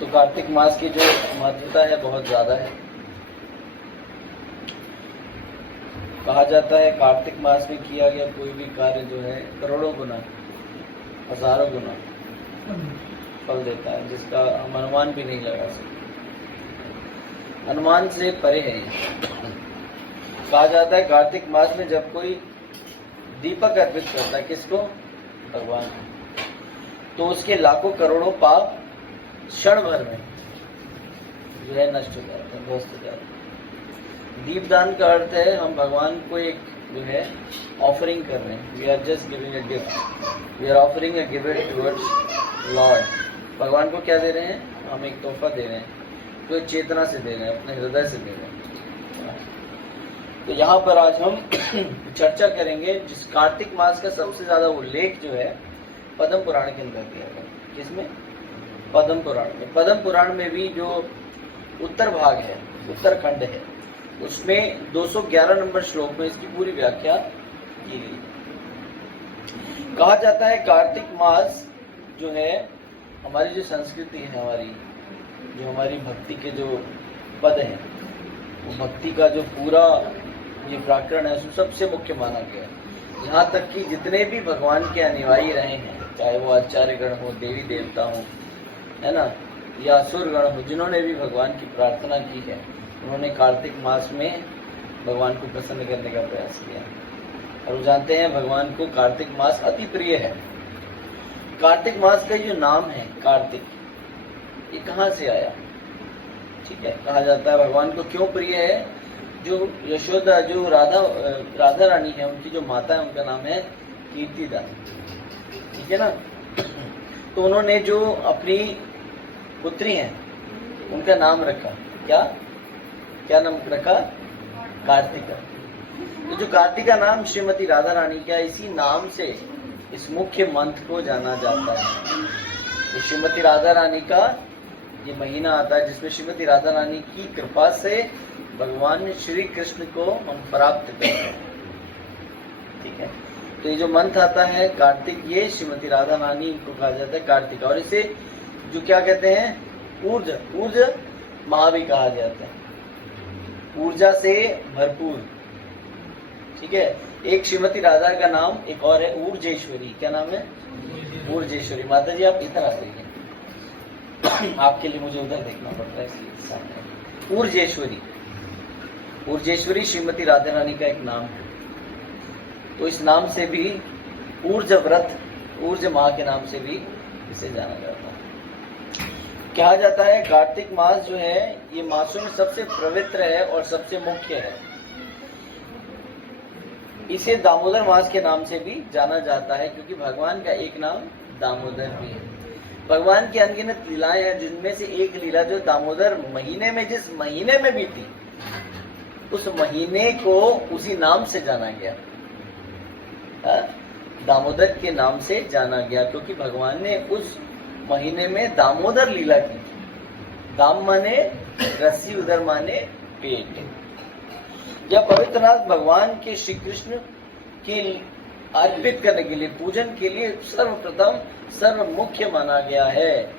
तो कार्तिक मास की जो महत्वता है बहुत ज्यादा है। कहा जाता है कार्तिक मास में किया गया कोई भी कार्य जो है करोड़ों गुना, हजारों गुना फल देता है, जिसका हम अनुमान भी नहीं लगा सकते, अनुमान से परे है ये। कहा जाता है कार्तिक मास में जब कोई दीपक अर्पित करता है, किसको? भगवान को, तो उसके लाखों करोड़ों पाप क्षण भर में जो है नष्ट हो जाते हैं, ध्वस्त हो जाते हैं। दीपदान का अर्थ है हम भगवान को एक जो है ऑफरिंग कर रहे हैं। We are just giving a gift, we are offering a gift towards lord. भगवान को क्या दे रहे हैं? हम एक तोहफा दे रहे हैं, तो चेतना से दे रहे हैं, अपने हृदय से दे रहे हैं। तो यहाँ पर आज हम चर्चा करेंगे जिस कार्तिक मास का सबसे ज्यादा उल्लेख जो है पद्म पुराण के अंदर दिया गया। किसमें? पद्म पुराण में। पद्म पुराण में भी जो उत्तर भाग है, उत्तरखंड है, उसमें 211 नंबर श्लोक में इसकी पूरी व्याख्या की गई। कहा जाता है कार्तिक मास जो है हमारी जो संस्कृति है, हमारी भक्ति के जो पद हैं, वो भक्ति का जो पूरा ये प्राकरण है उसमें सबसे मुख्य माना गया है। यहाँ तक कि जितने भी भगवान के अनुयायी रहे हैं, चाहे वो आचार्यगण हो, देवी देवता हो, है ना, या असुरगण हो, जिन्होंने भी भगवान की प्रार्थना की है, उन्होंने कार्तिक मास में भगवान को प्रसन्न करने का प्रयास किया। और वो जानते हैं भगवान को कार्तिक मास अति प्रिय है। कार्तिक मास का जो नाम है कार्तिक, ये कहाँ से आया? ठीक है, कहा जाता है भगवान को क्यों प्रिय है? जो यशोदा, जो राधा रानी है, उनकी जो माता है, उनका नाम है कीर्तिदा। ठीक है ना? तो उन्होंने जो अपनी पुत्री है उनका नाम रखा, क्या नाम रखा? कार्तिका। तो जो कार्तिका नाम श्रीमती राधा रानी का, इसी नाम से इस मुख्य मंत्र को जाना जाता है। तो श्रीमती राधा रानी का ये महीना आता है जिसमें श्रीमती राधा रानी की कृपा से भगवान श्री कृष्ण को हम प्राप्त करते हैं। ठीक है, तो ये जो मंत्र आता है कार्तिक, ये श्रीमती राधा रानी को कहा जाता है कार्तिका। और इसे जो क्या कहते हैं? ऊर्ज माह भी कहा जाता है, ऊर्जा से भरपूर। ठीक है, एक श्रीमती राधा का नाम एक और है ऊर्जेश्वरी। क्या नाम है? ऊर्जेश्वरी। माता जी आप इधर आ जाइए, आपके लिए मुझे उधर देखना पड़ता है इसलिए सामने। ऊर्जेश्वरी श्रीमती राधा रानी का एक नाम है। तो इस नाम से भी ऊर्ज व्रत, ऊर्ज माह के नाम से भी इसे जाना जाता है। कहा जाता है कार्तिक मास जो है ये मासों में सबसे पवित्र है और सबसे मुख्य है। इसे दामोदर मास के नाम से भी जाना जाता है, क्योंकि भगवान का एक नाम दामोदर भी है। भगवान की अनगिनत लीलाएं हैं, जिनमें से एक लीला जो दामोदर महीने में, जिस महीने में बीती, उस महीने को उसी नाम से जाना गया, दामोदर के नाम से जाना गया, क्योंकि भगवान ने उस महीने में दामोदर लीला की। दाम माने रस्सी, उदर माने पेट। जब पवित्र नाथ भगवान के श्री कृष्ण के अर्पित करने के लिए, पूजन के लिए सर्वप्रथम सर्व मुख्य माना गया है।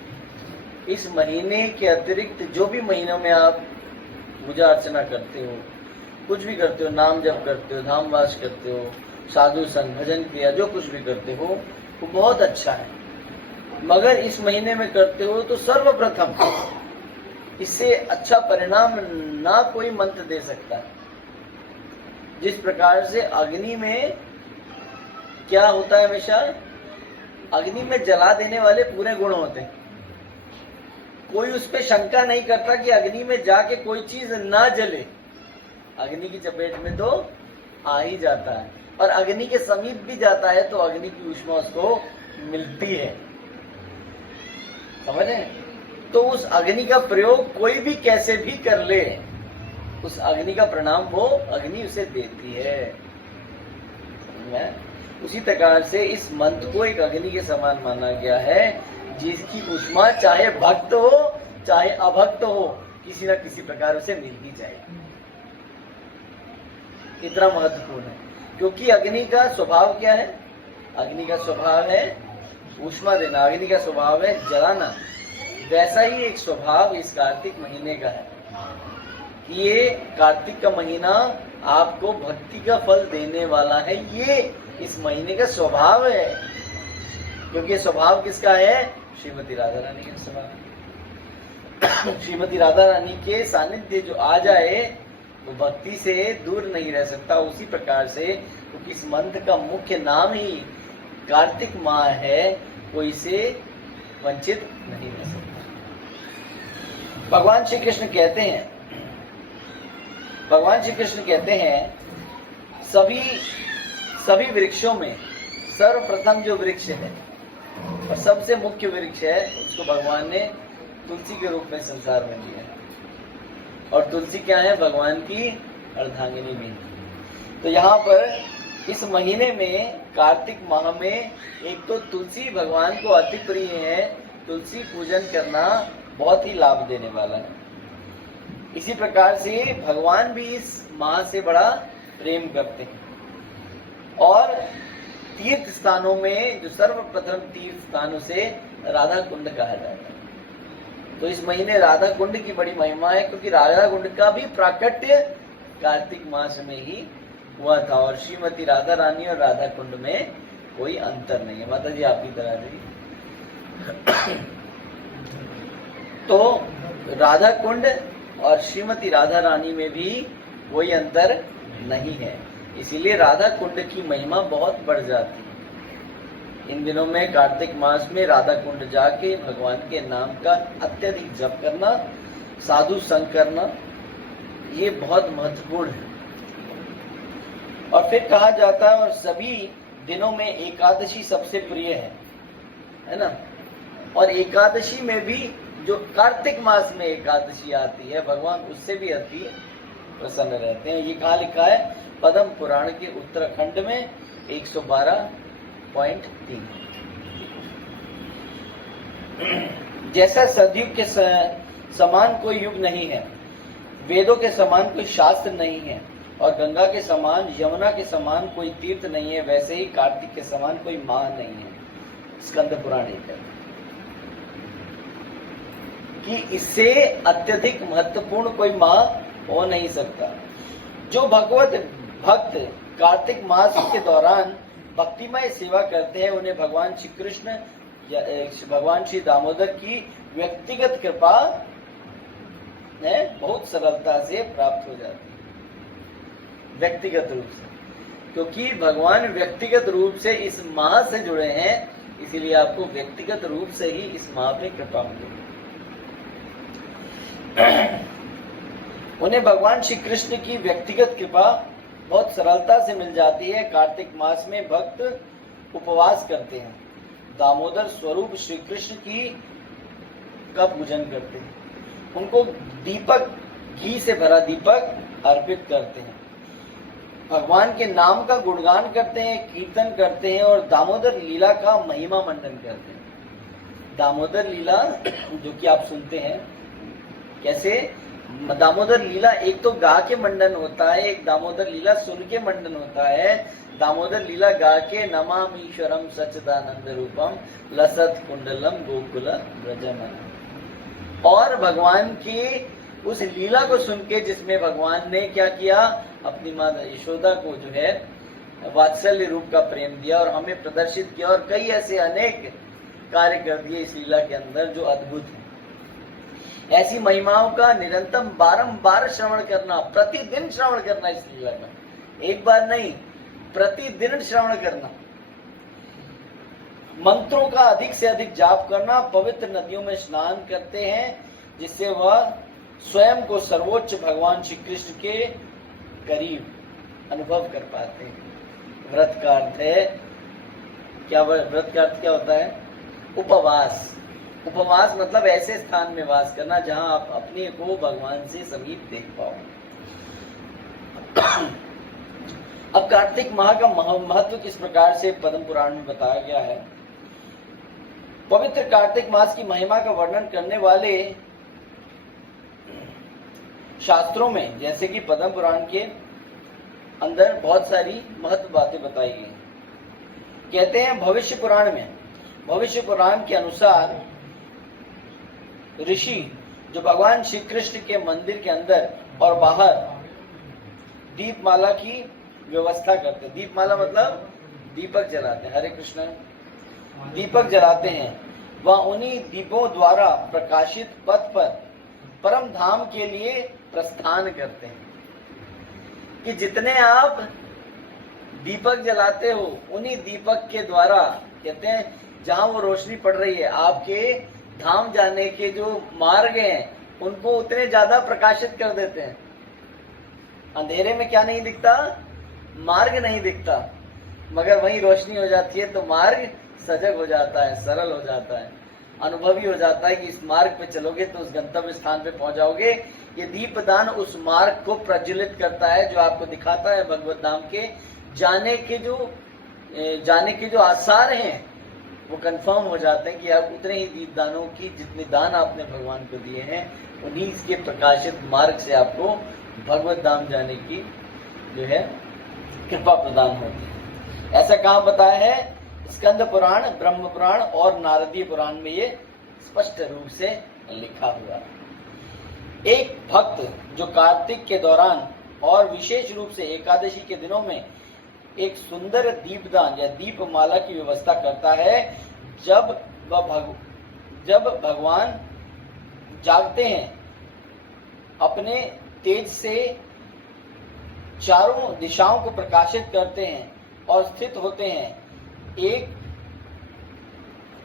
इस महीने के अतिरिक्त जो भी महीनों में आप पूजा अर्चना करते हो, कुछ भी करते हो, नाम जप करते हो, धामवास करते हो, साधु संग, भजन क्रिया, जो कुछ भी करते हो वो बहुत अच्छा है, मगर इस महीने में करते हो तो सर्वप्रथम इससे अच्छा परिणाम ना कोई मंत्र दे सकता है। जिस प्रकार से अग्नि में क्या होता है, हमेशा अग्नि में जला देने वाले पूरे गुण होते हैं। कोई उस पर शंका नहीं करता कि अग्नि में जाके कोई चीज ना जले, अग्नि की चपेट में तो आ ही जाता है, और अग्नि के समीप भी जाता है तो अग्नि की ऊष्मा उसको मिलती है। समझ रहे? तो उस अग्नि का प्रयोग कोई भी कैसे भी कर ले, उस अग्नि का प्रणाम वो अग्नि उसे देती है। उसी प्रकार से इस मंत्र को एक अग्नि के समान माना गया है, जिसकी ऊष्मा चाहे भक्त हो चाहे अभक्त हो, किसी न किसी प्रकार उसे मिल ही जाएगी। इतना महत्वपूर्ण है, क्योंकि अग्नि का स्वभाव क्या है? अग्नि का स्वभाव है ऊष्मा देना, अग्नि का स्वभाव है जलाना, वैसा ही एक स्वभाव इस कार्तिक महीने का है कि ये कार्तिक का महीना आपको भक्ति का फल देने वाला है। ये इस महीने का स्वभाव है, क्योंकि स्वभाव किसका है? श्रीमती राधा रानी का स्वभाव। श्रीमती राधा रानी के सानिध्य जो आ जाए वो भक्ति से दूर नहीं रह सकता। उसी प्रकार से क्योंकि इस मंत्र का मुख्य नाम ही कार्तिक माह है, कोई इसे वंचित नहीं रह सकता। भगवान श्री कृष्ण कहते हैं सभी वृक्षों में सर्वप्रथम जो वृक्ष है और सबसे मुख्य वृक्ष है, उसको भगवान ने तुलसी के रूप में संसार में दिया है। और तुलसी क्या है? भगवान की अर्धांगिनी भी। तो यहाँ पर इस महीने में, कार्तिक माह में, एक तो तुलसी भगवान को अति प्रिय है। तुलसी पूजन करना बहुत ही लाभ देने वाला है। इसी प्रकार से भगवान भी इस माह से बड़ा प्रेम करते हैं। और तीर्थ स्थानों में जो सर्वप्रथम तीर्थ स्थानों से राधा कुंड कहा जाता है। तो इस महीने राधा कुंड की बड़ी महिमा है, क्योंकि राधा कुंड का भी प्राकट्य कार्तिक मास में ही हुआ था। और श्रीमती राधा रानी और राधा कुंड में कोई अंतर नहीं है। माता जी आप भी करा रही। तो राधा कुंड और श्रीमती राधा रानी में भी कोई अंतर नहीं है, इसीलिए राधा कुंड की महिमा बहुत बढ़ जाती है। इन दिनों में कार्तिक मास में राधा कुंड जाके भगवान के नाम का अत्यधिक जप करना, साधु संग करना, ये बहुत महत्वपूर्ण है। और फिर कहा जाता है, और सभी दिनों में एकादशी सबसे प्रिय है ना। और एकादशी में भी जो कार्तिक मास में एकादशी आती है, भगवान उससे भी अति प्रसन्न रहते हैं। ये कहाँ लिखा है? पद्म पुराण के उत्तराखंड में 112.3। जैसा सतयुग के समान कोई युग नहीं है, वेदों के समान कोई शास्त्र नहीं है, और गंगा के समान, यमुना के समान कोई तीर्थ नहीं है, वैसे ही कार्तिक के समान कोई माह नहीं है। स्कंद पुराण है कि इससे अत्यधिक महत्वपूर्ण कोई माह हो नहीं सकता। जो भगवत भक्त कार्तिक मास के दौरान भक्तिमय सेवा करते हैं, उन्हें भगवान श्री कृष्ण या भगवान श्री दामोदर की व्यक्तिगत कृपा बहुत सरलता से प्राप्त हो जाती है, व्यक्तिगत रूप से। क्योंकि भगवान व्यक्तिगत रूप से इस माह से जुड़े हैं, इसीलिए आपको व्यक्तिगत रूप से ही इस माह पे कृपा मिलेगी। उन्हें भगवान श्री कृष्ण की व्यक्तिगत कृपा बहुत सरलता से मिल जाती है। कार्तिक मास में भक्त उपवास करते हैं, दामोदर स्वरूप श्री कृष्ण का पूजन करते हैं, उनको दीपक, घी से भरा दीपक अर्पित करते हैं, भगवान के नाम का गुणगान करते हैं, कीर्तन करते हैं और दामोदर लीला का महिमा मंडन करते हैं। दामोदर लीला जो कि आप सुनते हैं, कैसे दामोदर लीला एक तो गा के मंडन होता है, एक दामोदर लीला सुन के मंडन होता है। दामोदर लीला गा के नमामीश्वरम सच्चिदानंद रूपम लसत कुंडलम गोकुल ब्रजमन, और भगवान की उस लीला को सुन के जिसमें भगवान ने क्या किया, अपनी माँ यशोदा को जो है वात्सल्य रूप का प्रेम दिया और हमें प्रदर्शित किया, और कई ऐसे अनेक कार्य कर दिए इस लीला के अंदर जो अद्भुत है। ऐसी महिमाओं का निरंतर बारंबार श्रवण करना, प्रतिदिन श्रवण करना इस लीला का, एक बार नहीं, प्रतिदिन श्रवण करना, मंत्रों का अधिक से अधिक जाप करना, पवित्र नदियों में स्नान करते हैं, जिससे वह स्वयं को सर्वोच्च भगवान श्री कृष्ण के करीब अनुभव कर पाते हैं। व्रत का अर्थ है क्या? व्रत का अर्थ क्या होता है? उपवास। उपवास मतलब ऐसे स्थान में वास करना जहां आप अपने को भगवान से समीप देख पाओ। अब कार्तिक माह का महत्व किस प्रकार से पद्म पुराण में बताया गया है। पवित्र कार्तिक मास की महिमा का वर्णन करने वाले शास्त्रों में, जैसे कि पद्म पुराण के अंदर बहुत सारी महत्व बातें बताई गई। कहते हैं भविष्य पुराण में, भविष्य पुराण के अनुसार ऋषि जो भगवान श्री कृष्ण के मंदिर के अंदर और बाहर दीपमाला की व्यवस्था करते हैं। दीपमाला मतलब दीपक जलाते हैं। हरे कृष्ण। दीपक जलाते हैं, वह उन्हीं दीपों द्वारा प्रकाशित पथ पर परम धाम के लिए प्रस्थान करते हैं। कि जितने आप दीपक जलाते हो, उन्हीं दीपक के द्वारा, कहते हैं जहां वो रोशनी पड़ रही है, आपके धाम जाने के जो मार्ग हैं उनको उतने ज्यादा प्रकाशित कर देते हैं। अंधेरे में क्या नहीं दिखता? मार्ग नहीं दिखता, मगर वहीं रोशनी हो जाती है तो मार्ग सजग हो जाता है, सरल हो जाता है, अनुभवी हो जाता है कि इस मार्ग पे चलोगे तो उस गंतव्य स्थान पे पहुंच जाओगे। ये दीपदान उस मार्ग को प्रज्वलित करता है, जो आपको दिखाता है भगवत धाम के जाने के जो आसार हैं वो कंफर्म हो जाते हैं कि आप उतने ही दीपदानों की, जितने दान आपने भगवान को दिए हैं, उन्हीं के प्रकाशित मार्ग से आपको भगवत धाम जाने की जो है कृपा प्रदान होती है। ऐसा कहाँ बताया है? स्कंद पुराण, ब्रह्म पुराण और नारदीय पुराण में ये स्पष्ट रूप से लिखा हुआ है। एक भक्त जो कार्तिक के दौरान और विशेष रूप से एकादशी के दिनों में एक सुंदर दीपदान या दीपमाला की व्यवस्था करता है, जब भगवान जागते हैं, अपने तेज से चारों दिशाओं को प्रकाशित करते हैं और स्थित होते हैं, एक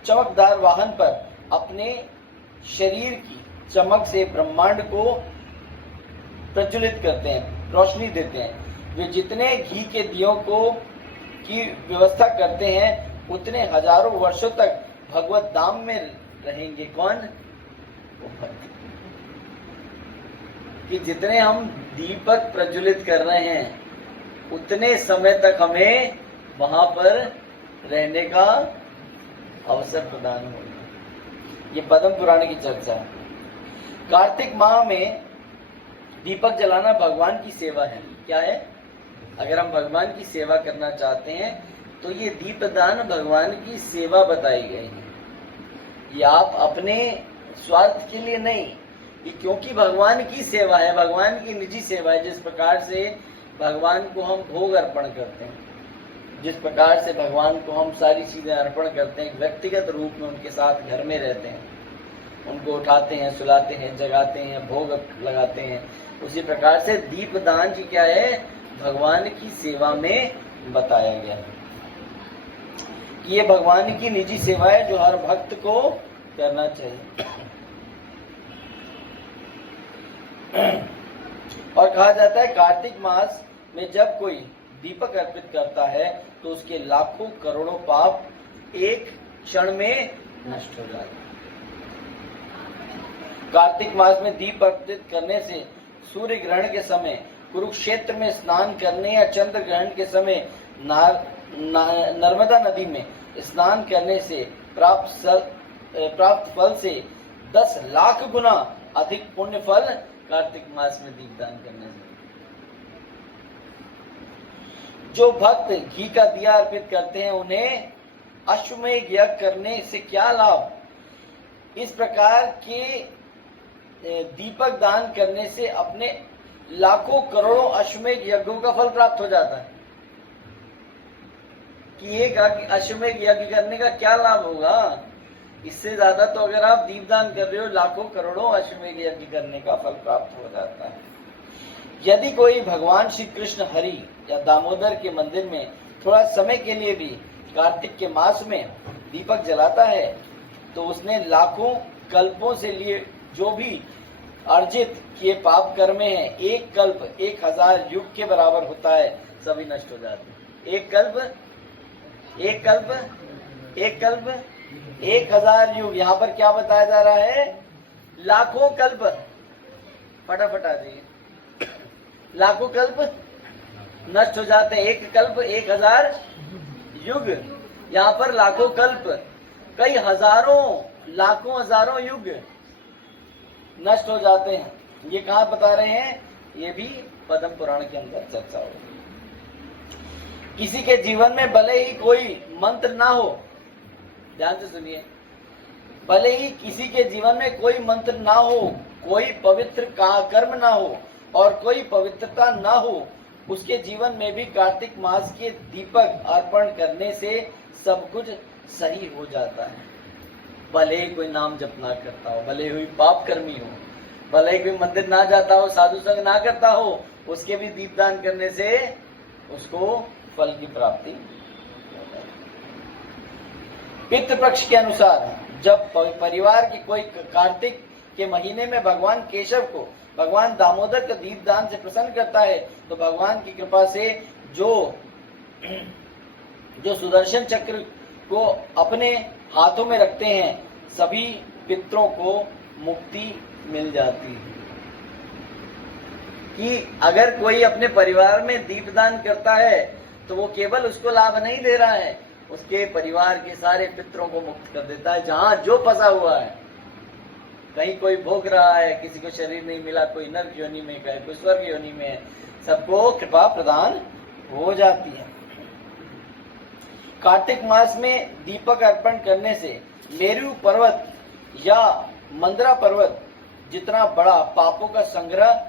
चमकदार वाहन पर अपने शरीर की चमक से ब्रह्मांड को प्रज्वलित करते हैं, रोशनी देते हैं। वे जितने घी के दियों की व्यवस्था करते हैं, उतने हजारों वर्षों तक भगवत धाम में रहेंगे। कौन? वो भक्त। कि जितने हम दीपक प्रज्वलित कर रहे हैं, उतने समय तक हमें वहां पर रहने का अवसर प्रदान होगा। ये पद्म पुराण की चर्चा है। कार्तिक माह में दीपक जलाना भगवान की सेवा है। क्या है? अगर हम भगवान की सेवा करना चाहते हैं तो ये दीपदान भगवान की सेवा बताई गई है। ये आप अपने स्वार्थ के लिए नहीं, ये क्योंकि भगवान की सेवा है, भगवान की निजी सेवा है। जिस प्रकार से भगवान को हम भोग अर्पण करते हैं, जिस प्रकार से भगवान को हम सारी चीजें अर्पण करते हैं, व्यक्तिगत रूप में उनके साथ घर में रहते हैं, उनको उठाते हैं, सुलाते हैं, जगाते हैं, भोग लगाते हैं, उसी प्रकार से दीपदान की क्या है? भगवान की सेवा में बताया गया है कि ये भगवान की निजी सेवा है जो हर भक्त को करना चाहिए। और कहा जाता है कार्तिक मास में जब कोई दीपक अर्पित करता है तो उसके लाखों करोड़ों पाप एक क्षण में नष्ट हो जाते हैं। कार्तिक मास में दीप अर्पित करने से सूर्य ग्रहण के समय कुरुक्षेत्र में स्नान करने या चंद्र ग्रहण के समय नर्मदा नदी में स्नान करने से प्राप्त फल से 10 लाख गुना अधिक पुण्य फल कार्तिक मास में दीपदान करने से। जो भक्त घी का दिया अर्पित करते हैं, उन्हें अश्वमेध यज्ञ करने से क्या लाभ? इस प्रकार के दीपक दान करने से अपने लाखों करोड़ों अश्वमेध यज्ञों का फल प्राप्त हो जाता है। कि एक अश्वमेध यज्ञ करने का क्या लाभ होगा? इससे ज्यादा तो अगर आप दीपदान कर रहे हो, लाखों करोड़ों अश्वमेध यज्ञ करने का फल प्राप्त हो जाता है। यदि कोई भगवान श्री कृष्ण हरि या दामोदर के मंदिर में थोड़ा समय के लिए भी कार्तिक के मास में दीपक जलाता है, तो उसने लाखों कल्पों से लिए जो भी अर्जित किए पाप कर्म हैं, एक कल्प 1000 युग के बराबर होता है, सभी नष्ट हो जाते हैं। एक कल्प 1000 युग। यहाँ पर क्या बताया जा रहा है? लाखों कल्प। फटाफट आ जाइए। लाखों कल्प नष्ट हो जाते हैं, एक कल्प 1000 युग। यहाँ पर लाखों कल्प, कई हजारों, लाखों हजारों युग नष्ट हो जाते हैं। ये कहाँ बता रहे हैं? ये भी पद्म पुराण के अंदर चर्चा होगी। किसी के जीवन में भले ही कोई मंत्र ना हो, ध्यान से सुनिए, भले ही किसी के जीवन में कोई मंत्र ना हो, कोई पवित्र कर्म ना हो और कोई पवित्रता ना हो, उसके जीवन में भी कार्तिक मास के दीपक अर्पण करने से सब कुछ सही हो जाता है। भले ही कोई नाम जप ना करता हो, भले ही पाप कर्मी हो, भले ही कोई मंदिर ना जाता हो, साधु संग ना करता हो, उसके भी दीपदान करने से उसको फल की प्राप्ति। पितृपक्ष के अनुसार जब परिवार की कोई कार्तिक के महीने में भगवान केशव को भगवान दामोदर का दीपदान से प्रसन्न करता है, तो भगवान की कृपा से जो सुदर्शन चक्र को अपने हाथों में रखते हैं, सभी पितरों को मुक्ति मिल जाती है। कि अगर कोई अपने परिवार में दीपदान करता है तो वो केवल उसको लाभ नहीं दे रहा है, उसके परिवार के सारे पितरों को मुक्त कर देता है। जहां जो फंसा हुआ है, कहीं कोई भोग रहा है, किसी को शरीर नहीं मिला, कोई नरक योनि में, कोई स्वर्ग योनि में है, सबको कृपा प्रदान हो जाती है। कार्तिक मास में दीपक अर्पण करने से मेरू पर्वत या मंदरा पर्वत जितना बड़ा पापों का संग्रह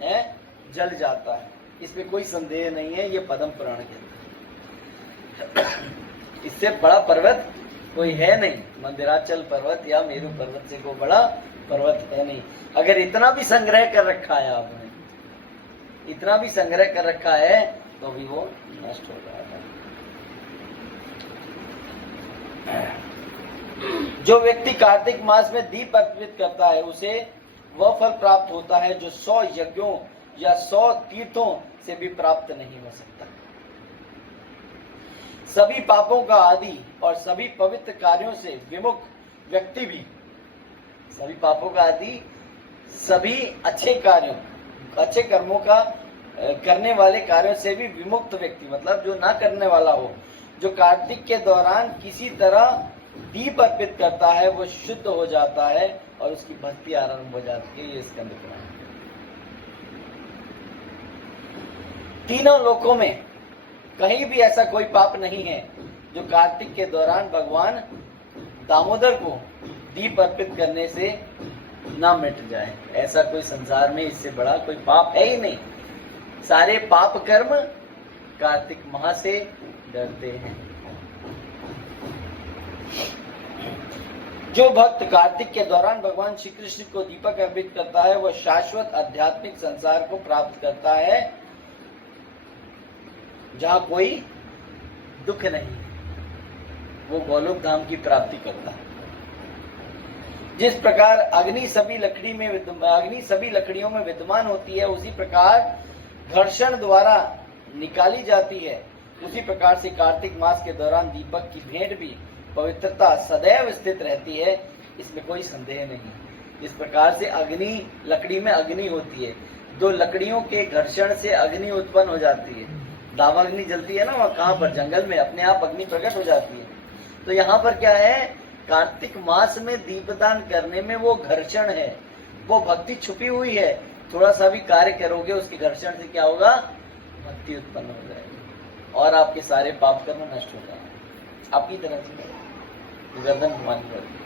है जल जाता है। इसमें कोई संदेह नहीं है, ये पद्म पुराण के इससे बड़ा पर्वत कोई है नहीं। मंदिराचल पर्वत या मेरू पर्वत से कोई बड़ा पर्वत है नहीं। अगर इतना भी संग्रह कर रखा है आपने, इतना भी संग्रह कर रखा है, तो भी वो नष्ट हो जाएगा। जो व्यक्ति कार्तिक मास में दीप अर्पित करता है, उसे वह फल प्राप्त होता है जो 100 यज्ञों या 100 तीर्थों से भी प्राप्त नहीं हो सकता। सभी पापों का आदि और सभी पवित्र कार्यों से विमुक्त व्यक्ति भी, सभी पापों का आदि, सभी अच्छे कार्यों, अच्छे कर्मों का करने वाले कार्यों से भी विमुक्त व्यक्ति, मतलब जो ना करने वाला हो, जो कार्तिक के दौरान किसी तरह दीप अर्पित करता है, वो शुद्ध हो जाता है और उसकी भक्ति आरंभ हो जाती है। ये स्कंद पुराण। तीनों लोकों में कहीं भी ऐसा कोई पाप नहीं है जो कार्तिक के दौरान भगवान दामोदर को दीप अर्पित करने से ना मिट जाए। ऐसा कोई संसार में इससे बड़ा कोई पाप है ही नहीं। सारे पाप कर्म कार्तिक माह से डरते हैं। जो भक्त कार्तिक के दौरान भगवान श्री कृष्ण को दीपक अर्पित करता है, वह शाश्वत आध्यात्मिक संसार को प्राप्त करता है, जहां कोई दुख नहीं। वो गोलोक धाम की प्राप्ति करता है। जिस प्रकार अग्नि सभी लकड़ियों में विद्यमान होती है, उसी प्रकार घर्षण द्वारा निकाली जाती है। उसी प्रकार से कार्तिक मास के दौरान दीपक की भेंट भी पवित्रता सदैव स्थित रहती है। इसमें कोई संदेह नहीं। इस प्रकार से अग्नि, लकड़ी में अग्नि होती है, दो लकड़ियों के घर्षण से अग्नि उत्पन्न हो जाती है। दावाग्नि जलती है ना, वहाँ कहाँ पर, जंगल में अपने आप अग्नि प्रकट हो जाती है। तो यहाँ पर क्या है, कार्तिक मास में दीपदान करने में वो घर्षण है, वो भक्ति छुपी हुई है। थोड़ा सा भी कार्य करोगे, उसके घर्षण से क्या होगा, भक्ति उत्पन्न हो जाएगी और आपके सारे पाप कर्म नष्ट हो जाएंगे आपकी तरफ से। गर्दन घुमानी पड़ेगी।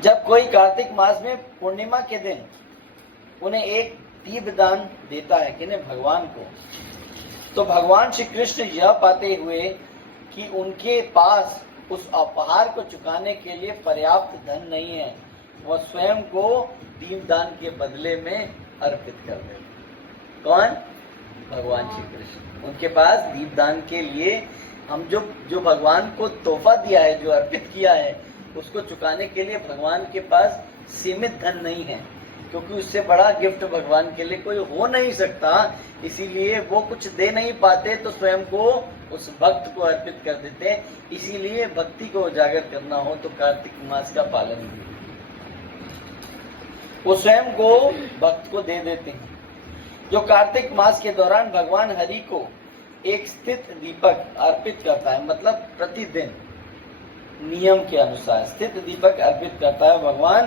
जब कोई कार्तिक मास में पूर्णिमा के दिन उन्हें एक दीपदान देता है, किन्हें, भगवान को, तो भगवान श्री कृष्ण यह पाते हुए कि उनके पास उस उपहार को चुकाने के लिए पर्याप्त धन नहीं है, वह स्वयं को दीपदान के बदले में अर्पित कर देते। कौन? भगवान श्री कृष्ण। उनके पास दीपदान के लिए हम जो भगवान को तोहफा दिया है, जो अर्पित किया है, उसको चुकाने के लिए भगवान के पास सीमित धन नहीं है, क्योंकि उससे बड़ा गिफ्ट भगवान के लिए कोई हो नहीं सकता। इसीलिए वो कुछ दे नहीं पाते, तो स्वयं को उस भक्त को अर्पित कर देते। इसीलिए भक्ति को उजागर करना हो तो कार्तिक मास का पालन भी, वो स्वयं को भक्त को दे देते हैं। जो कार्तिक मास के दौरान भगवान हरि को एक स्थित दीपक अर्पित करता है, मतलब प्रतिदिन नियम के अनुसार स्थित दीपक अर्पित करता है, भगवान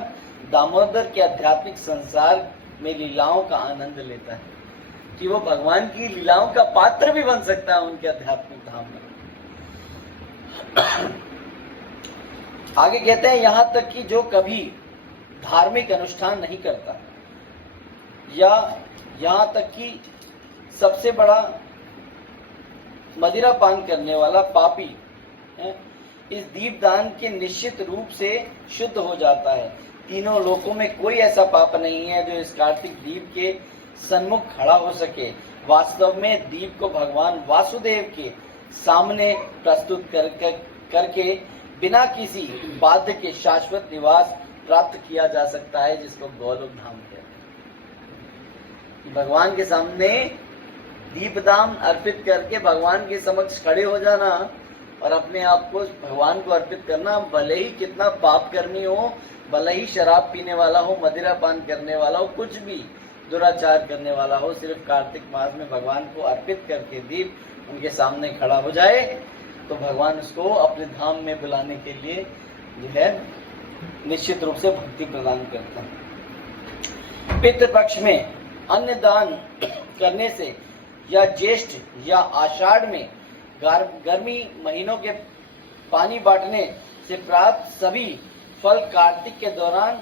दामोदर के आध्यात्मिक संसार में लीलाओं का आनंद लेता है, कि वो भगवान की लीलाओं का पात्र भी बन सकता है उनके आध्यात्मिक धाम में। आगे कहते हैं यहां तक कि जो कभी धार्मिक अनुष्ठान नहीं करता, या यहां तक कि सबसे बड़ा मदिरा पान करने वाला पापी है, इस दीपदान के निश्चित रूप से शुद्ध हो जाता है। तीनों लोकों में कोई ऐसा पाप नहीं है जो इस कार्तिक दीप के सन्मुख खड़ा हो सके। वास्तव में दीप को भगवान वासुदेव के सामने प्रस्तुत करके बिना किसी बाध्य के शाश्वत निवास प्राप्त किया जा सकता है, जिसको गोलोक धाम कहते हैं। भगवान के सामने दीपदान अर्पित करके भगवान के समक्ष खड़े हो जाना और अपने आप को भगवान को अर्पित करना, भले ही कितना पाप कर्मी हो, भले ही शराब पीने वाला हो, मदिरा पान करने वाला हो, कुछ भी दुराचार करने वाला हो, सिर्फ कार्तिक मास में भगवान को अर्पित करके दीप उनके सामने खड़ा हो जाए तो भगवान उसको अपने धाम में बुलाने के लिए जो है निश्चित रूप से भक्ति प्रदान करते हैं। पितृपक्ष में अन्न दान करने से या ज्येष्ठ या आषाढ़ में गर्मी महीनों के पानी बांटने से प्राप्त सभी फल कार्तिक के दौरान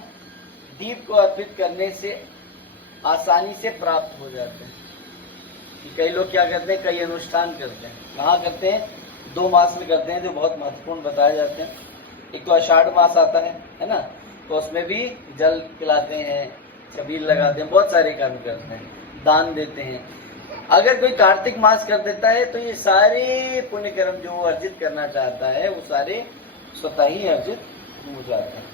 दीप को अर्पित करने से आसानी से प्राप्त हो जाते हैं। कि कई लोग क्या करते हैं, कई अनुष्ठान करते हैं। कहाँ करते हैं? 2 मास में करते हैं जो बहुत महत्वपूर्ण बताए जाते हैं। एक तो आषाढ़ मास आता है ना, तो उसमें भी जल पिलाते हैं, छबील लगाते हैं, बहुत सारे कर्म करते हैं, दान देते हैं। अगर कोई कार्तिक मास कर देता है तो ये सारे पुण्य कर्म जो वो अर्जित करना चाहता है वो सारे स्वतः ही अर्जित हो जाते हैं।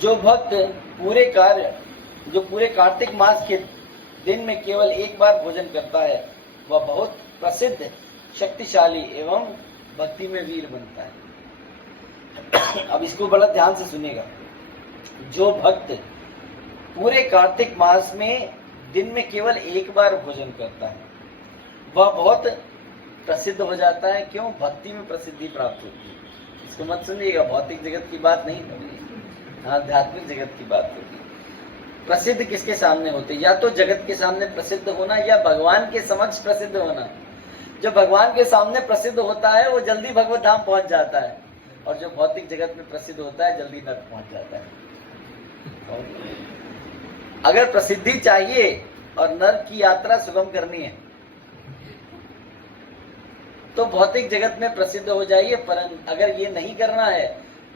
जो भक्त पूरे कार्तिक मास के दिन में केवल एक बार भोजन करता है वह बहुत प्रसिद्ध, शक्तिशाली एवं भक्ति में वीर बनता है। अब इसको बड़ा ध्यान से सुनिएगा। जो भक्त पूरे कार्तिक मास में दिन में केवल एक बार भोजन करता है वह बहुत प्रसिद्ध हो जाता है। क्यों? भक्ति में प्रसिद्धि प्राप्त होती है। इसको मत सुनिएगा, भौतिक जगत की बात नहीं हो रही, आध्यात्मिक जगत की बात होती है। प्रसिद्ध किसके सामने होते? या तो जगत के सामने प्रसिद्ध होना या भगवान के समक्ष प्रसिद्ध होना। जो भगवान के सामने प्रसिद्ध होता है वो जल्दी भगवत धाम पहुंच जाता है, और जो भौतिक जगत में प्रसिद्ध होता है जल्दी नरक पहुंच जाता है। अगर प्रसिद्धि चाहिए और नरक की यात्रा सुगम करनी है तो भौतिक जगत में प्रसिद्ध हो जाइए, परंतु अगर ये नहीं करना है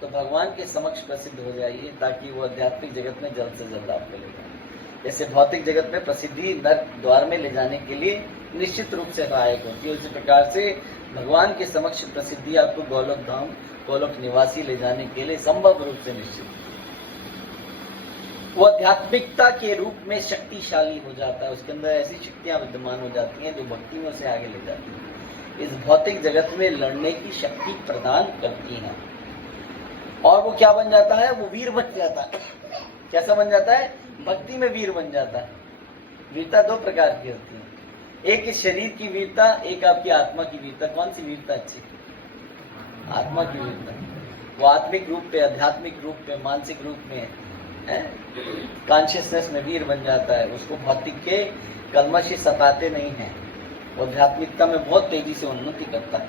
तो भगवान के समक्ष प्रसिद्ध हो जाइए, ताकि वो आध्यात्मिक जगत में जल्द से जल्द आपको ले जाए। जैसे भौतिक जगत में प्रसिद्धि नरक द्वार में ले जाने के लिए निश्चित रूप से सहायक होती है, उसी प्रकार से भगवान के समक्ष प्रसिद्धि आपको गोलोक धाम, गोलोक निवासी ले जाने के लिए संभव रूप से निश्चित। वो आध्यात्मिकता के रूप में शक्तिशाली हो जाता है, उसके अंदर ऐसी शक्तियां विद्यमान हो जाती हैं जो भक्ति में उसे आगे ले जाती हैं, इस भौतिक जगत में लड़ने की शक्ति प्रदान करती हैं। और वो क्या बन जाता है? वो वीर बन जाता है। कैसा बन जाता है? भक्ति में वीर बन जाता है। वीरता 2 प्रकार की होती है, एक इस शरीर की वीरता, एक आपकी आत्मा की वीरता। कौन सी वीरता अच्छी? आत्मा की वीरता। वो आत्मिक रूप पे, आध्यात्मिक रूप पे, मानसिक रूप में, कॉन्शियसनेस में वीर बन जाता है। उसको भौतिक के कलमश सताते नहीं है, वो आध्यात्मिकता में बहुत तेजी से उन्नति करता है।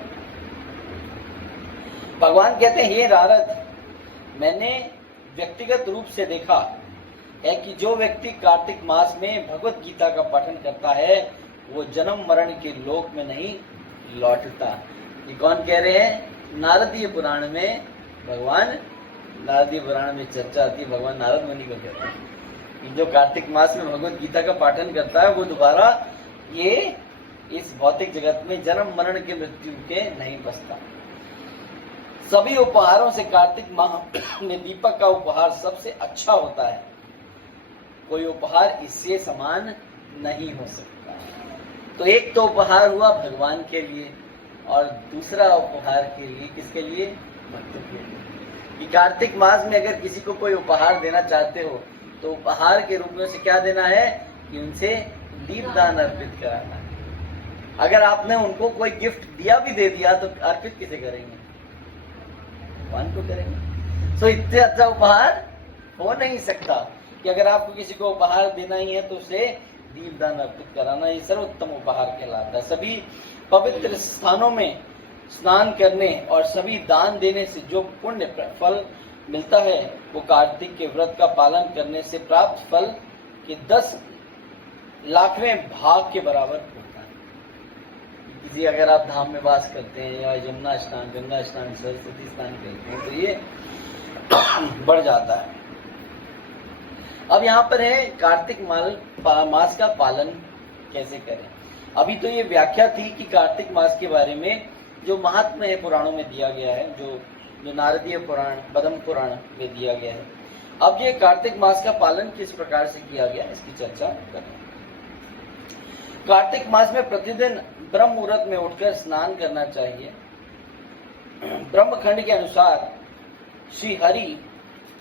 भगवान कहते हैं, हे नारद, मैंने व्यक्तिगत रूप से देखा है कि जो व्यक्ति कार्तिक मास में भगवत गीता का पठन करता है वो जन्म मरण के लोक में नहीं लौटता। ये कौन कह रहे हैं? नारदीय पुराण में भगवान, नारदीय पुराण में चर्चा आती है, भगवान नारद मुनि को कहते हैं कि जो कार्तिक मास में भगवत गीता का पाठन करता है वो दोबारा ये इस भौतिक जगत में जन्म मरण के मृत्यु के नहीं बसता। सभी उपहारों से कार्तिक माह में दीपक का उपहार सबसे अच्छा होता है, कोई उपहार इससे समान नहीं हो सकता। तो एक तो उपहार हुआ भगवान के लिए और दूसरा उपहार के लिए किसके लिए? भक्तों के लिए। कि कार्तिक मास में अगर किसी को कोई उपहार देना चाहते हो तो उपहार के रूप में उसे क्या देना है? कि उनसे दीपदान अर्पित कराना है। अगर आपने उनको कोई गिफ्ट दिया भी दे दिया तो अर्पित किसे करेंगे? भगवान को करेंगे। तो इतने अच्छा उपहार हो नहीं सकता कि अगर आपको किसी को उपहार देना ही है तो उसे दीपदान अर्पित कराना, ये सर्वोत्तम उपहार कहलाता है। सभी पवित्र स्थानों में स्नान करने और सभी दान देने से जो पुण्य फल मिलता है वो कार्तिक के व्रत का पालन करने से प्राप्त फल के 10 लाखवें भाग के बराबर होता है। किसी अगर आप धाम में वास करते हैं या यमुना स्नान, गंगा स्नान, सरस्वती स्नान करते हैं तो ये बढ़ जाता है। अब यहाँ पर है कार्तिक मास का पालन कैसे करें। अभी तो ये व्याख्या थी कि कार्तिक मास के बारे में जो महात्म्य है पुराणों में दिया गया है, जो नारदीय पुराण, पद्म पुराण में दिया गया है। अब ये कार्तिक मास का पालन किस प्रकार से किया गया इसकी चर्चा करें। कार्तिक मास में प्रतिदिन ब्रह्म मुहूर्त में उठकर स्नान करना चाहिए। ब्रह्मखंड के अनुसार श्री हरि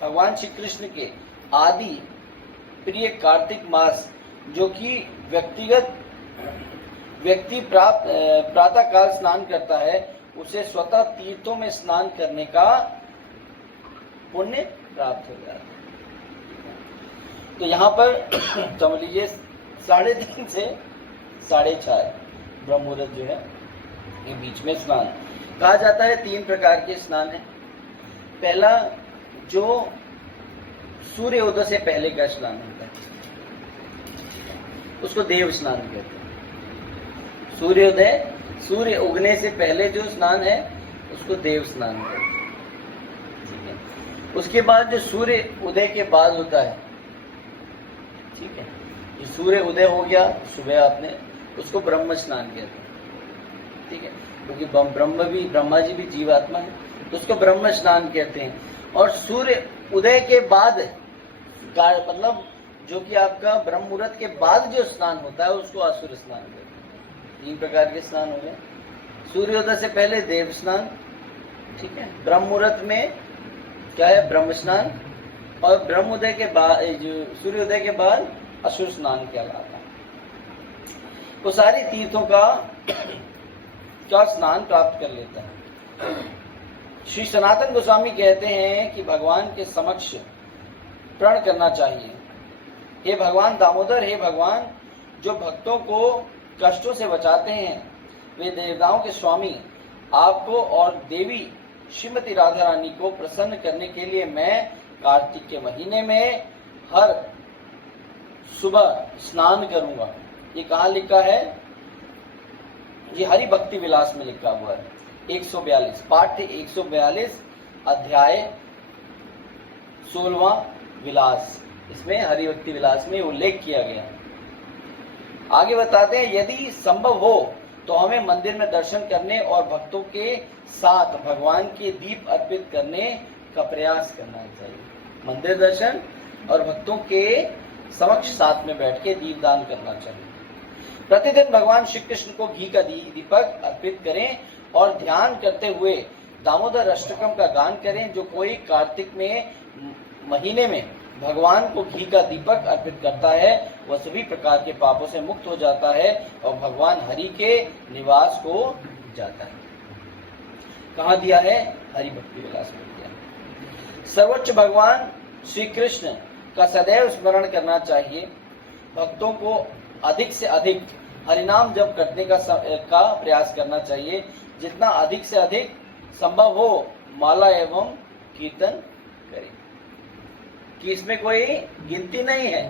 भगवान श्री कृष्ण के आदि प्रिय कार्तिक मास जो कि व्यक्ति प्रातः काल स्नान करता है उसे स्वतः तीर्थों में स्नान करने का पुण्य प्राप्त हो जाता है। तो यहाँ पर समझ लीजिए 3:30 से 6:30 ब्रह्म मुहूर्त जो है ये बीच में स्नान कहा जाता है। 3 प्रकार के स्नान है। पहला जो सूर्य उदय से पहले का स्नान होता है उसको देव स्नान कहते हैं। सूर्य उगने से पहले जो स्नान है उसको देव स्नान कहते हैं। ठीक है। उसके बाद जो सूर्य उदय के बाद होता है, ठीक है, जो सूर्य उदय हो गया सुबह आपने, उसको ब्रह्म स्नान कहते हैं। ठीक है, क्योंकि ब्रह्मा जी भी जीवात्मा है तो उसको ब्रह्म स्नान कहते हैं। और सूर्य उदय के बाद मतलब जो कि आपका ब्रह्म मुहूर्त के बाद जो स्नान होता है उसको असुर स्नान कहते हैं। 3 प्रकार के स्नान हो गए। सूर्योदय से पहले देव स्नान, ठीक है, ब्रह्म मुहूर्त में क्या है ब्रह्म स्नान, और ब्रह्मोदय के बाद जो सूर्योदय के बाद असुर स्नान कहलाता है। वो सारी तीर्थों का स्नान प्राप्त कर लेता है। श्री सनातन गोस्वामी कहते हैं कि भगवान के समक्ष प्रण करना चाहिए, हे भगवान दामोदर, हे भगवान जो भक्तों को कष्टों से बचाते हैं, वे देवताओं के स्वामी, आपको और देवी श्रीमती राधा रानी को प्रसन्न करने के लिए मैं कार्तिक के महीने में हर सुबह स्नान करूंगा। ये कहाँ लिखा है? ये हरि भक्ति विलास में लिखा हुआ है। 142 पाठ्य 142 अध्याय 16वां विलास, इसमें हरि भक्ति विलास में उल्लेख किया गया है। आगे बताते हैं, यदि संभव हो तो हमें मंदिर में दर्शन करने और भक्तों के साथ भगवान के दीप अर्पित करने का प्रयास करना चाहिए। मंदिर दर्शन और भक्तों के समक्ष साथ में बैठ के दीप दान करना चाहिए। प्रतिदिन भगवान श्री कृष्ण को घी का दीपक अर्पित करें और ध्यान करते हुए दामोदर अष्टकम का गान करें। जो कोई कार्तिक में महीने में भगवान को घी का दीपक अर्पित करता है वह सभी प्रकार के पापों से मुक्त हो जाता है और भगवान हरि के निवास को जाता है। कहाँ दिया है? हरि भक्ति विलास में दिया। सर्वोच्च भगवान श्री कृष्ण का सदैव स्मरण करना चाहिए। भक्तों को अधिक से अधिक हरिनाम जप करने का प्रयास करना चाहिए। जितना अधिक से अधिक संभव हो माला एवं कीर्तन करें। कि इसमें कोई गिनती नहीं है,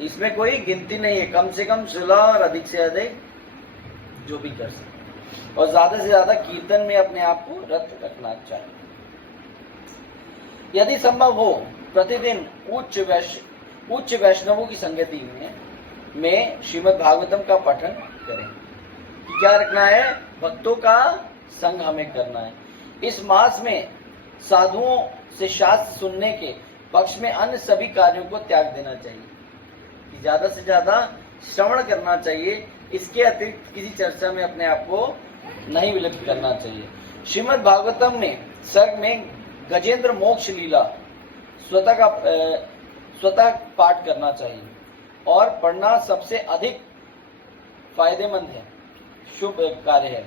इसमें कोई गिनती नहीं है। कम से कम 16 और अधिक से अधिक जो भी कर सकते, और ज्यादा से ज्यादा कीर्तन में अपने आप को रत रखना चाहिए। यदि संभव हो प्रतिदिन उच्च वैष्णवों की संगति में श्रीमद् भागवतम का पठन करें। क्या रखना है? भक्तों का संग हमें करना है। इस मास में साधुओं से शास्त्र सुनने के पक्ष में अन्य सभी कार्यों को त्याग देना चाहिए। ज्यादा से ज्यादा श्रवण करना चाहिए। इसके अतिरिक्त किसी चर्चा में अपने आप को नहीं विलिप्त करना चाहिए। श्रीमद् भागवतम में सर्ग में गजेंद्र मोक्ष लीला स्वतः पाठ करना चाहिए और पढ़ना सबसे अधिक फायदेमंद है, शुभ कार्य है,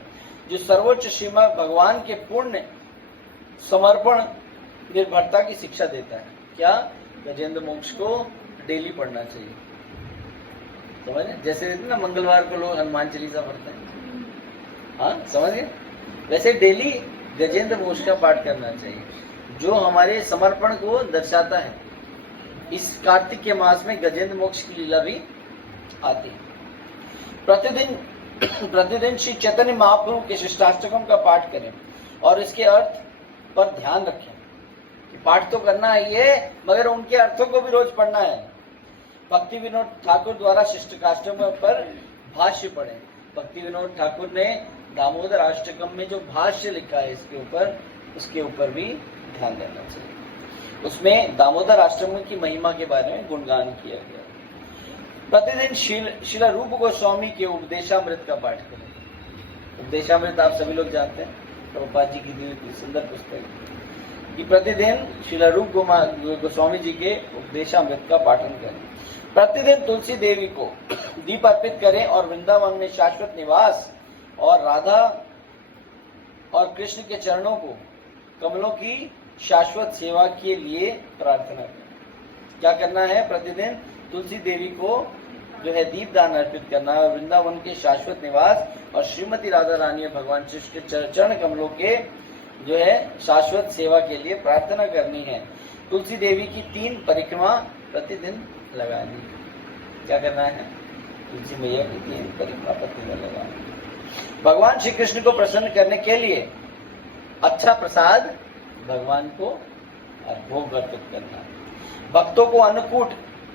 जो सर्वोच्च श्रीमद् भगवान के पूर्ण समर्पण निर्भरता की शिक्षा देता है। क्या? गजेंद्र मोक्ष को डेली पढ़ना चाहिए। समझ? जैसे ना मंगलवार को लोग हनुमान चालीसा पढ़ते हैं, हाँ, समझ गए। वैसे डेली गजेंद्र मोक्ष का पाठ करना चाहिए, जो हमारे समर्पण को दर्शाता है। इस कार्तिक के मास में गजेंद्र मोक्ष की लीला भी आती है। प्रतिदिन श्री चैतन्य महाप्रभु के शिष्टाष्टकम का पाठ करें और इसके अर्थ पर ध्यान रखें कि पाठ तो करना ही है, मगर उनके अर्थों को भी रोज पढ़ना है। भक्ति विनोद ठाकुर द्वारा शिष्टाष्टकम पर भाष्य पढ़ें। भक्ति विनोद ठाकुर ने दामोदर अष्टकम में जो भाष्य लिखा है इसके ऊपर, उसके ऊपर भी ध्यान देना चाहिए। उसमें दामोदर अष्टकम की महिमा के बारे में गुणगान किया गया। प्रतिदिन श्रील रूप गोस्वामी के उपदेशामृत का पाठ करें। उपदेशामृत आप सभी लोग जानते हैं, प्रभुपाद जी की दी हुई सुंदर पुस्तक कि प्रतिदिन श्रील रूप गोस्वामी जी के उपदेशामृत का पाठन करें। प्रतिदिन तुलसी देवी को दीप अर्पित करें और वृंदावन में शाश्वत निवास और राधा और कृष्ण के चरणों को कमलों की शाश्वत सेवा के लिए प्रार्थना करें। क्या करना है? प्रतिदिन तुलसी देवी को जो है दीप दान अर्पित करना है और वृंदावन के शाश्वत निवास और श्रीमती राधा रानी और भगवान कृष्ण के चरण कमलों के जो है शाश्वत सेवा के लिए प्रार्थना करनी है। तुलसी देवी की 3 परिक्रमा प्रतिदिन लगानी। क्या करना है? तुलसी मैया की 3 परिक्रमा प्रतिदिन लगानी। भगवान श्री कृष्ण को प्रसन्न करने के लिए अच्छा प्रसाद भगवान को भोग अर्पित करना। भक्तों को अन्नकूट,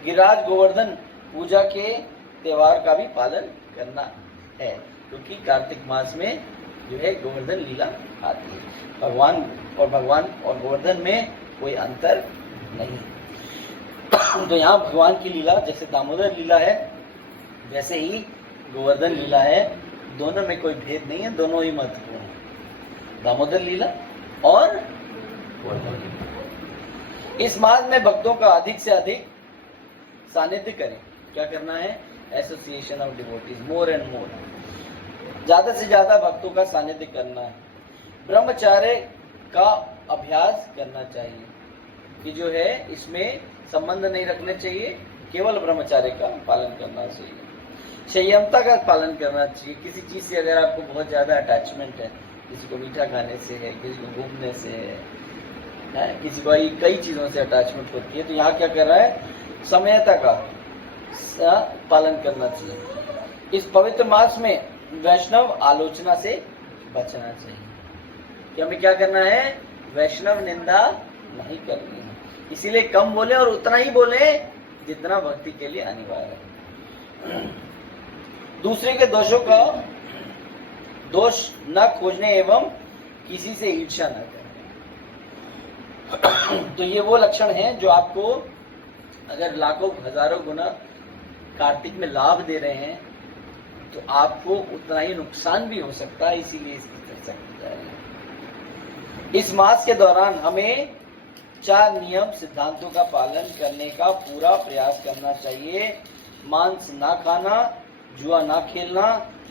गिरिराज, गोवर्धन पूजा के त्योहार का भी पालन करना है, क्योंकि कार्तिक मास में जो है गोवर्धन लीला आती है। भगवान और गोवर्धन में कोई अंतर नहीं। तो यहाँ भगवान की लीला जैसे दामोदर लीला है, वैसे ही गोवर्धन लीला है। दोनों में कोई भेद नहीं है, दोनों ही महत्वपूर्ण है, दामोदर लीला और गोवर्धन लीला। इस मास में भक्तों का अधिक से अधिक सानिध्य करें। क्या करना है? Association of devotees, more and more, ज्यादा से ज्यादा भक्तों का सानिध्य करना है। ब्रह्मचर्य का अभ्यास करना चाहिए कि जो है इसमें संबंध नहीं रखने चाहिए, केवल ब्रह्मचर्य का पालन करना चाहिए। संयमता का पालन करना चाहिए। किसी चीज से अगर आपको बहुत ज्यादा अटैचमेंट है, किसी को मीठा खाने से है, किसी को घूमने से है, किसी को कई चीजों से अटैचमेंट होती है, तो यहाँ क्या कर रहा है? समयता का पालन करना चाहिए। इस पवित्र मास में वैष्णव आलोचना से बचना चाहिए कि हमें क्या करना है? वैष्णव निंदा नहीं करनी है। इसीलिए कम बोले और उतना ही बोले जितना भक्ति के लिए अनिवार्य है। दूसरे के दोषों का दोष न खोजने एवं किसी से ईर्ष्या न करने। तो ये वो लक्षण हैं जो आपको अगर लाखों हजारों गुना कार्तिक में लाभ दे रहे हैं, तो आपको उतना ही नुकसान भी हो सकता है। इसीलिए इसकी चर्चा की जा रही है। इस मास के दौरान हमें 4 नियम सिद्धांतों का पालन करने का पूरा प्रयास करना चाहिए। मांस ना खाना, जुआ ना खेलना,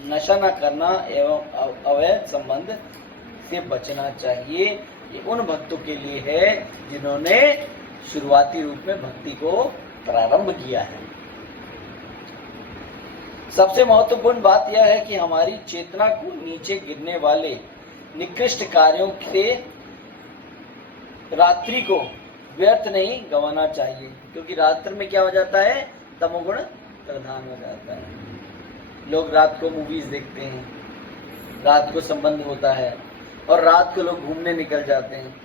नशा ना करना एवं अवैध संबंध से बचना चाहिए। ये उन भक्तों के लिए है जिन्होंने शुरुआती रूप में भक्ति को प्रारंभ किया है। सबसे महत्वपूर्ण बात यह है कि हमारी चेतना को नीचे गिरने वाले निकृष्ट कार्यों से रात्रि को व्यर्थ नहीं गंवाना चाहिए, क्योंकि रात्रि में क्या हो जाता है? तमोगुण प्रधान हो जाता है। लोग रात को मूवीज देखते हैं, रात को संबंध होता है, और रात को लोग घूमने निकल जाते हैं।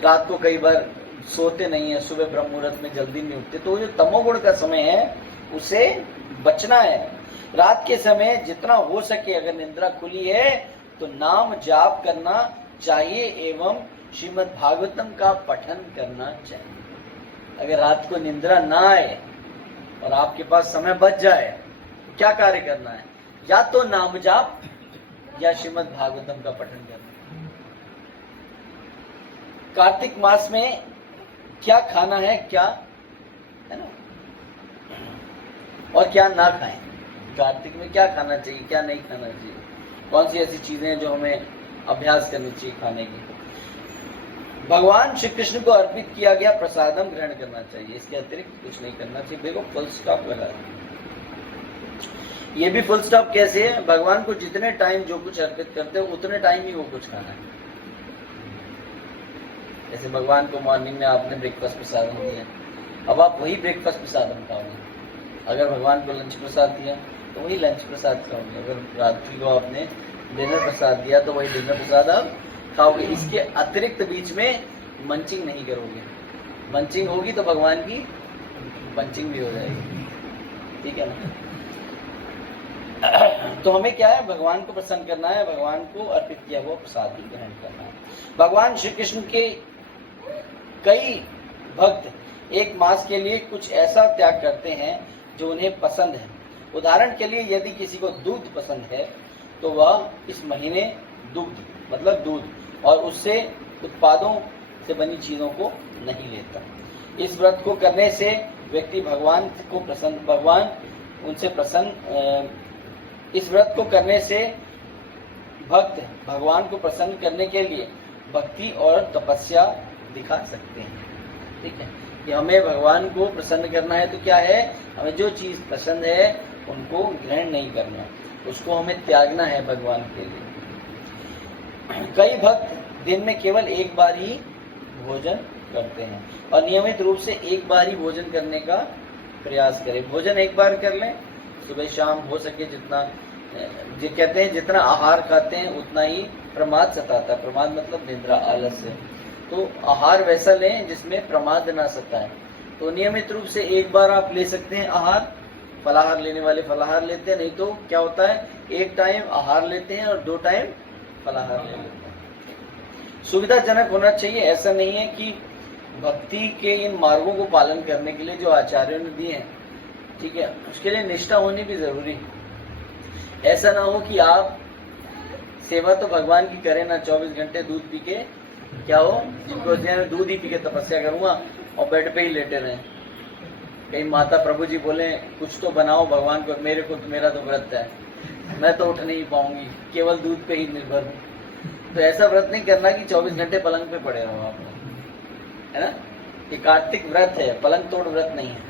रात को कई बार सोते नहीं है, सुबह ब्रह्म मुहूर्त में जल्दी नहीं उठते। तो जो तमोगुण का समय है उसे बचना है। रात के समय जितना हो सके अगर निद्रा खुली है तो नाम जाप करना चाहिए एवं श्रीमद् भागवतम का पठन करना चाहिए। अगर रात को निद्रा ना आए और आपके पास समय बच जाए, क्या कार्य करना है? या तो नाम जाप या श्रीमद् भागवतम का पठन करना। कार्तिक मास में क्या खाना है, क्या है ना, और क्या ना खाएं। कार्तिक में क्या खाना चाहिए, क्या नहीं खाना चाहिए, कौन सी ऐसी चीजें हैं जो हमें अभ्यास करनी चाहिए खाने की। भगवान श्री कृष्ण को अर्पित किया गया प्रसादम ग्रहण करना चाहिए, इसके अतिरिक्त कुछ नहीं करना चाहिए। देखो फुल स्टॉप लगा। ये भी फुल स्टॉप कैसे है? भगवान को जितने टाइम जो कुछ अर्पित करते हो उतने टाइम ही वो कुछ खाना है। जैसे भगवान को मॉर्निंग में आपने ब्रेकफास्ट प्रसादम दिया, अब आप वही ब्रेकफास्ट प्रसादम खाओगे। अगर भगवान को लंच प्रसाद दिया तो वही लंच प्रसाद खाओगे। अगर रात्रि को आपने डिनर प्रसाद दिया तो वही डिनर प्रसाद आप खाओगे। इसके अतिरिक्त बीच में मंचिंग नहीं करोगे। मंचिंग होगी तो भगवान की पंचिंग भी हो जाएगी, ठीक है ना। तो हमें क्या है? भगवान को प्रसन्न करना है, भगवान को अर्पित किया हुआ प्रसाद ही ग्रहण करना है। भगवान श्री कृष्ण के कई भक्त एक मास के लिए कुछ ऐसा त्याग करते हैं जो उन्हें पसंद है। उदाहरण के लिए यदि किसी को दूध पसंद है तो वह इस महीने दुग्ध मतलब दूध और उससे उत्पादों से बनी चीजों को नहीं लेता। इस व्रत को करने से व्यक्ति भगवान उनसे प्रसन्न इस व्रत को करने से भक्त भगवान को प्रसन्न करने के लिए भक्ति और तपस्या दिखा सकते हैं, ठीक है। कि हमें भगवान को प्रसन्न करना है तो क्या है? हमें जो चीज पसंद है उनको ग्रहण नहीं करना, उसको हमें त्यागना है भगवान के लिए। कई भक्त दिन में केवल एक बार ही भोजन करते हैं और नियमित रूप से एक बार ही भोजन करने का प्रयास करें। भोजन एक बार कर लें, सुबह शाम हो सके जितना। जो कहते हैं जितना आहार खाते हैं उतना ही प्रमाद सताता है। प्रमाद मतलब निद्रा, आलस्य। तो आहार वैसा लें जिसमें प्रमाद ना सताए। तो नियमित रूप से एक बार आप ले सकते हैं आहार। फलाहार लेने वाले फलाहार लेते हैं, नहीं तो क्या होता है? एक टाइम आहार लेते हैं और 2 टाइम फलाहार ले लेते हैं। सुविधाजनक होना चाहिए। ऐसा नहीं है कि भक्ति के इन मार्गों को पालन करने के लिए जो आचार्यों ने दिए हैं, ठीक है, उसके लिए निष्ठा होनी भी जरूरी है। ऐसा ना हो कि आप सेवा तो भगवान की करें ना, 24 घंटे दूध पी के क्या हो, जिनको दूध ही पी के तपस्या करूंगा और बेड पे ही लेटे रहे। कहीं माता प्रभु जी बोले कुछ तो बनाओ भगवान को, मेरे को तो मेरा तो व्रत है, मैं तो उठ नहीं पाऊंगी, केवल दूध पे ही निर्भर हूँ। तो ऐसा व्रत नहीं करना कि 24 घंटे पलंग पे पड़े रहो आप, है ना। ये कार्तिक व्रत है, पलंग तोड़ व्रत नहीं है,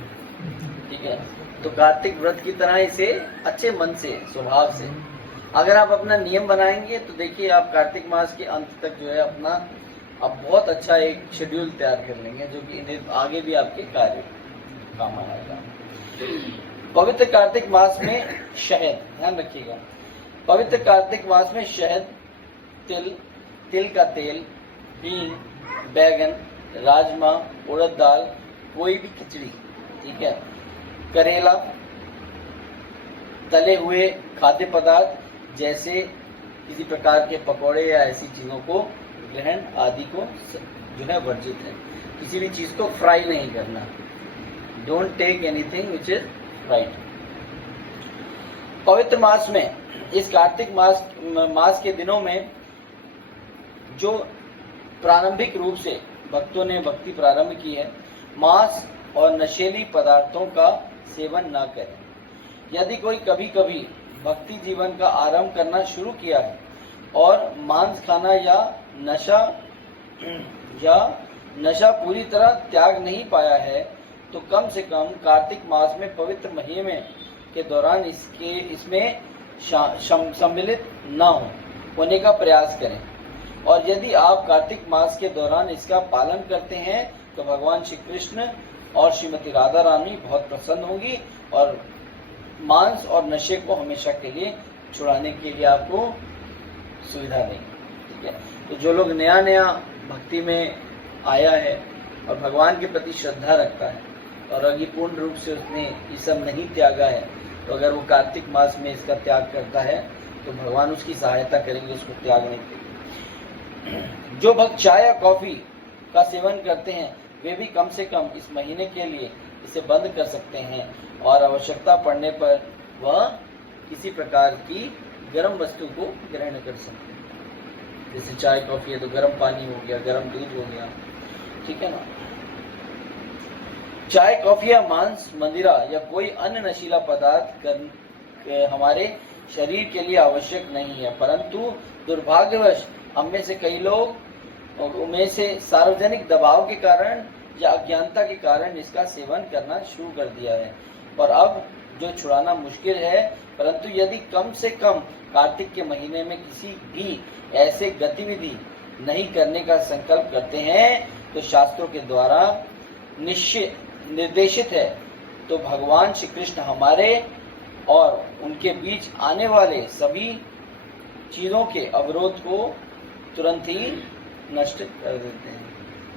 ठीक है। तो कार्तिक व्रत की तरह इसे अच्छे मन से, स्वभाव से अगर आप अपना नियम बनाएंगे तो देखिए आप कार्तिक मास के अंत तक जो है अपना आप बहुत अच्छा एक शेड्यूल तैयार कर लेंगे, जो कि इन्हें आगे भी आपके कार्य काम आएगा। पवित्र कार्तिक मास में शहद, ध्यान रखिएगा, पवित्र कार्तिक मास में शहद, तिल का तेल, हींग, बैगन, राजमा, उड़द दाल, कोई भी खिचड़ी, ठीक है, करेला, तले हुए खाद्य पदार्थ जैसे किसी प्रकार के पकौड़े या ऐसी चीजों को ग्रहण आदि को जो है वर्जित है। किसी भी चीज को फ्राई नहीं करना। Don't take anything which is fried. पवित्र मास में, इस कार्तिक मास के दिनों में जो प्रारंभिक रूप से भक्तों ने भक्ति प्रारंभ की है, मांस और नशीली पदार्थों का सेवन न करें। यदि कोई कभी कभी भक्ति जीवन का आरंभ करना शुरू किया है और मांस खाना या नशा पूरी तरह त्याग नहीं पाया है तो कम से कम कार्तिक मास में पवित्र महीने के दौरान इसमें सम्मिलित न होने का प्रयास करें। और यदि आप कार्तिक मास के दौरान इसका पालन करते हैं तो भगवान श्री कृष्ण और श्रीमती राधा रानी बहुत प्रसन्न होंगी और मांस और नशे को हमेशा के लिए छुड़ाने के लिए आपको सुविधा देंगे, ठीक है। तो जो लोग नया नया भक्ति में आया है और भगवान के प्रति श्रद्धा रखता है और अगर पूर्ण रूप से उसने ये सब नहीं त्यागा है, तो अगर वो कार्तिक मास में इसका त्याग करता है तो भगवान उसकी सहायता करेंगे उसको त्यागने के लिए। जो भक्त चाय या कॉफी का सेवन करते हैं वे भी कम से कम इस महीने के लिए इसे बंद कर सकते हैं और आवश्यकता पड़ने पर वह किसी प्रकार की गर्म वस्तु को ग्रहण कर सकते हैं। जैसे चाय कॉफी है तो गर्म पानी हो गया, गर्म दूध हो गया, ठीक है ना। चाय कॉफी या मांस, मदिरा या कोई अन्य नशीला पदार्थ हमारे शरीर के लिए आवश्यक नहीं है, परंतु दुर्भाग्यवश हम में से कई लोग उनमें से सार्वजनिक दबाव के कारण या अज्ञानता के कारण इसका सेवन करना शुरू कर दिया है और अब जो छुड़ाना मुश्किल है, परंतु यदि कम से कम कार्तिक के महीने में किसी भी ऐसे गतिविधि नहीं करने का संकल्प करते हैं तो शास्त्रों के द्वारा निर्देशित है, तो भगवान श्री कृष्ण हमारे और उनके बीच आने वाले सभी चीजों के अवरोध को तुरंत ही नष्ट कर देते हैं।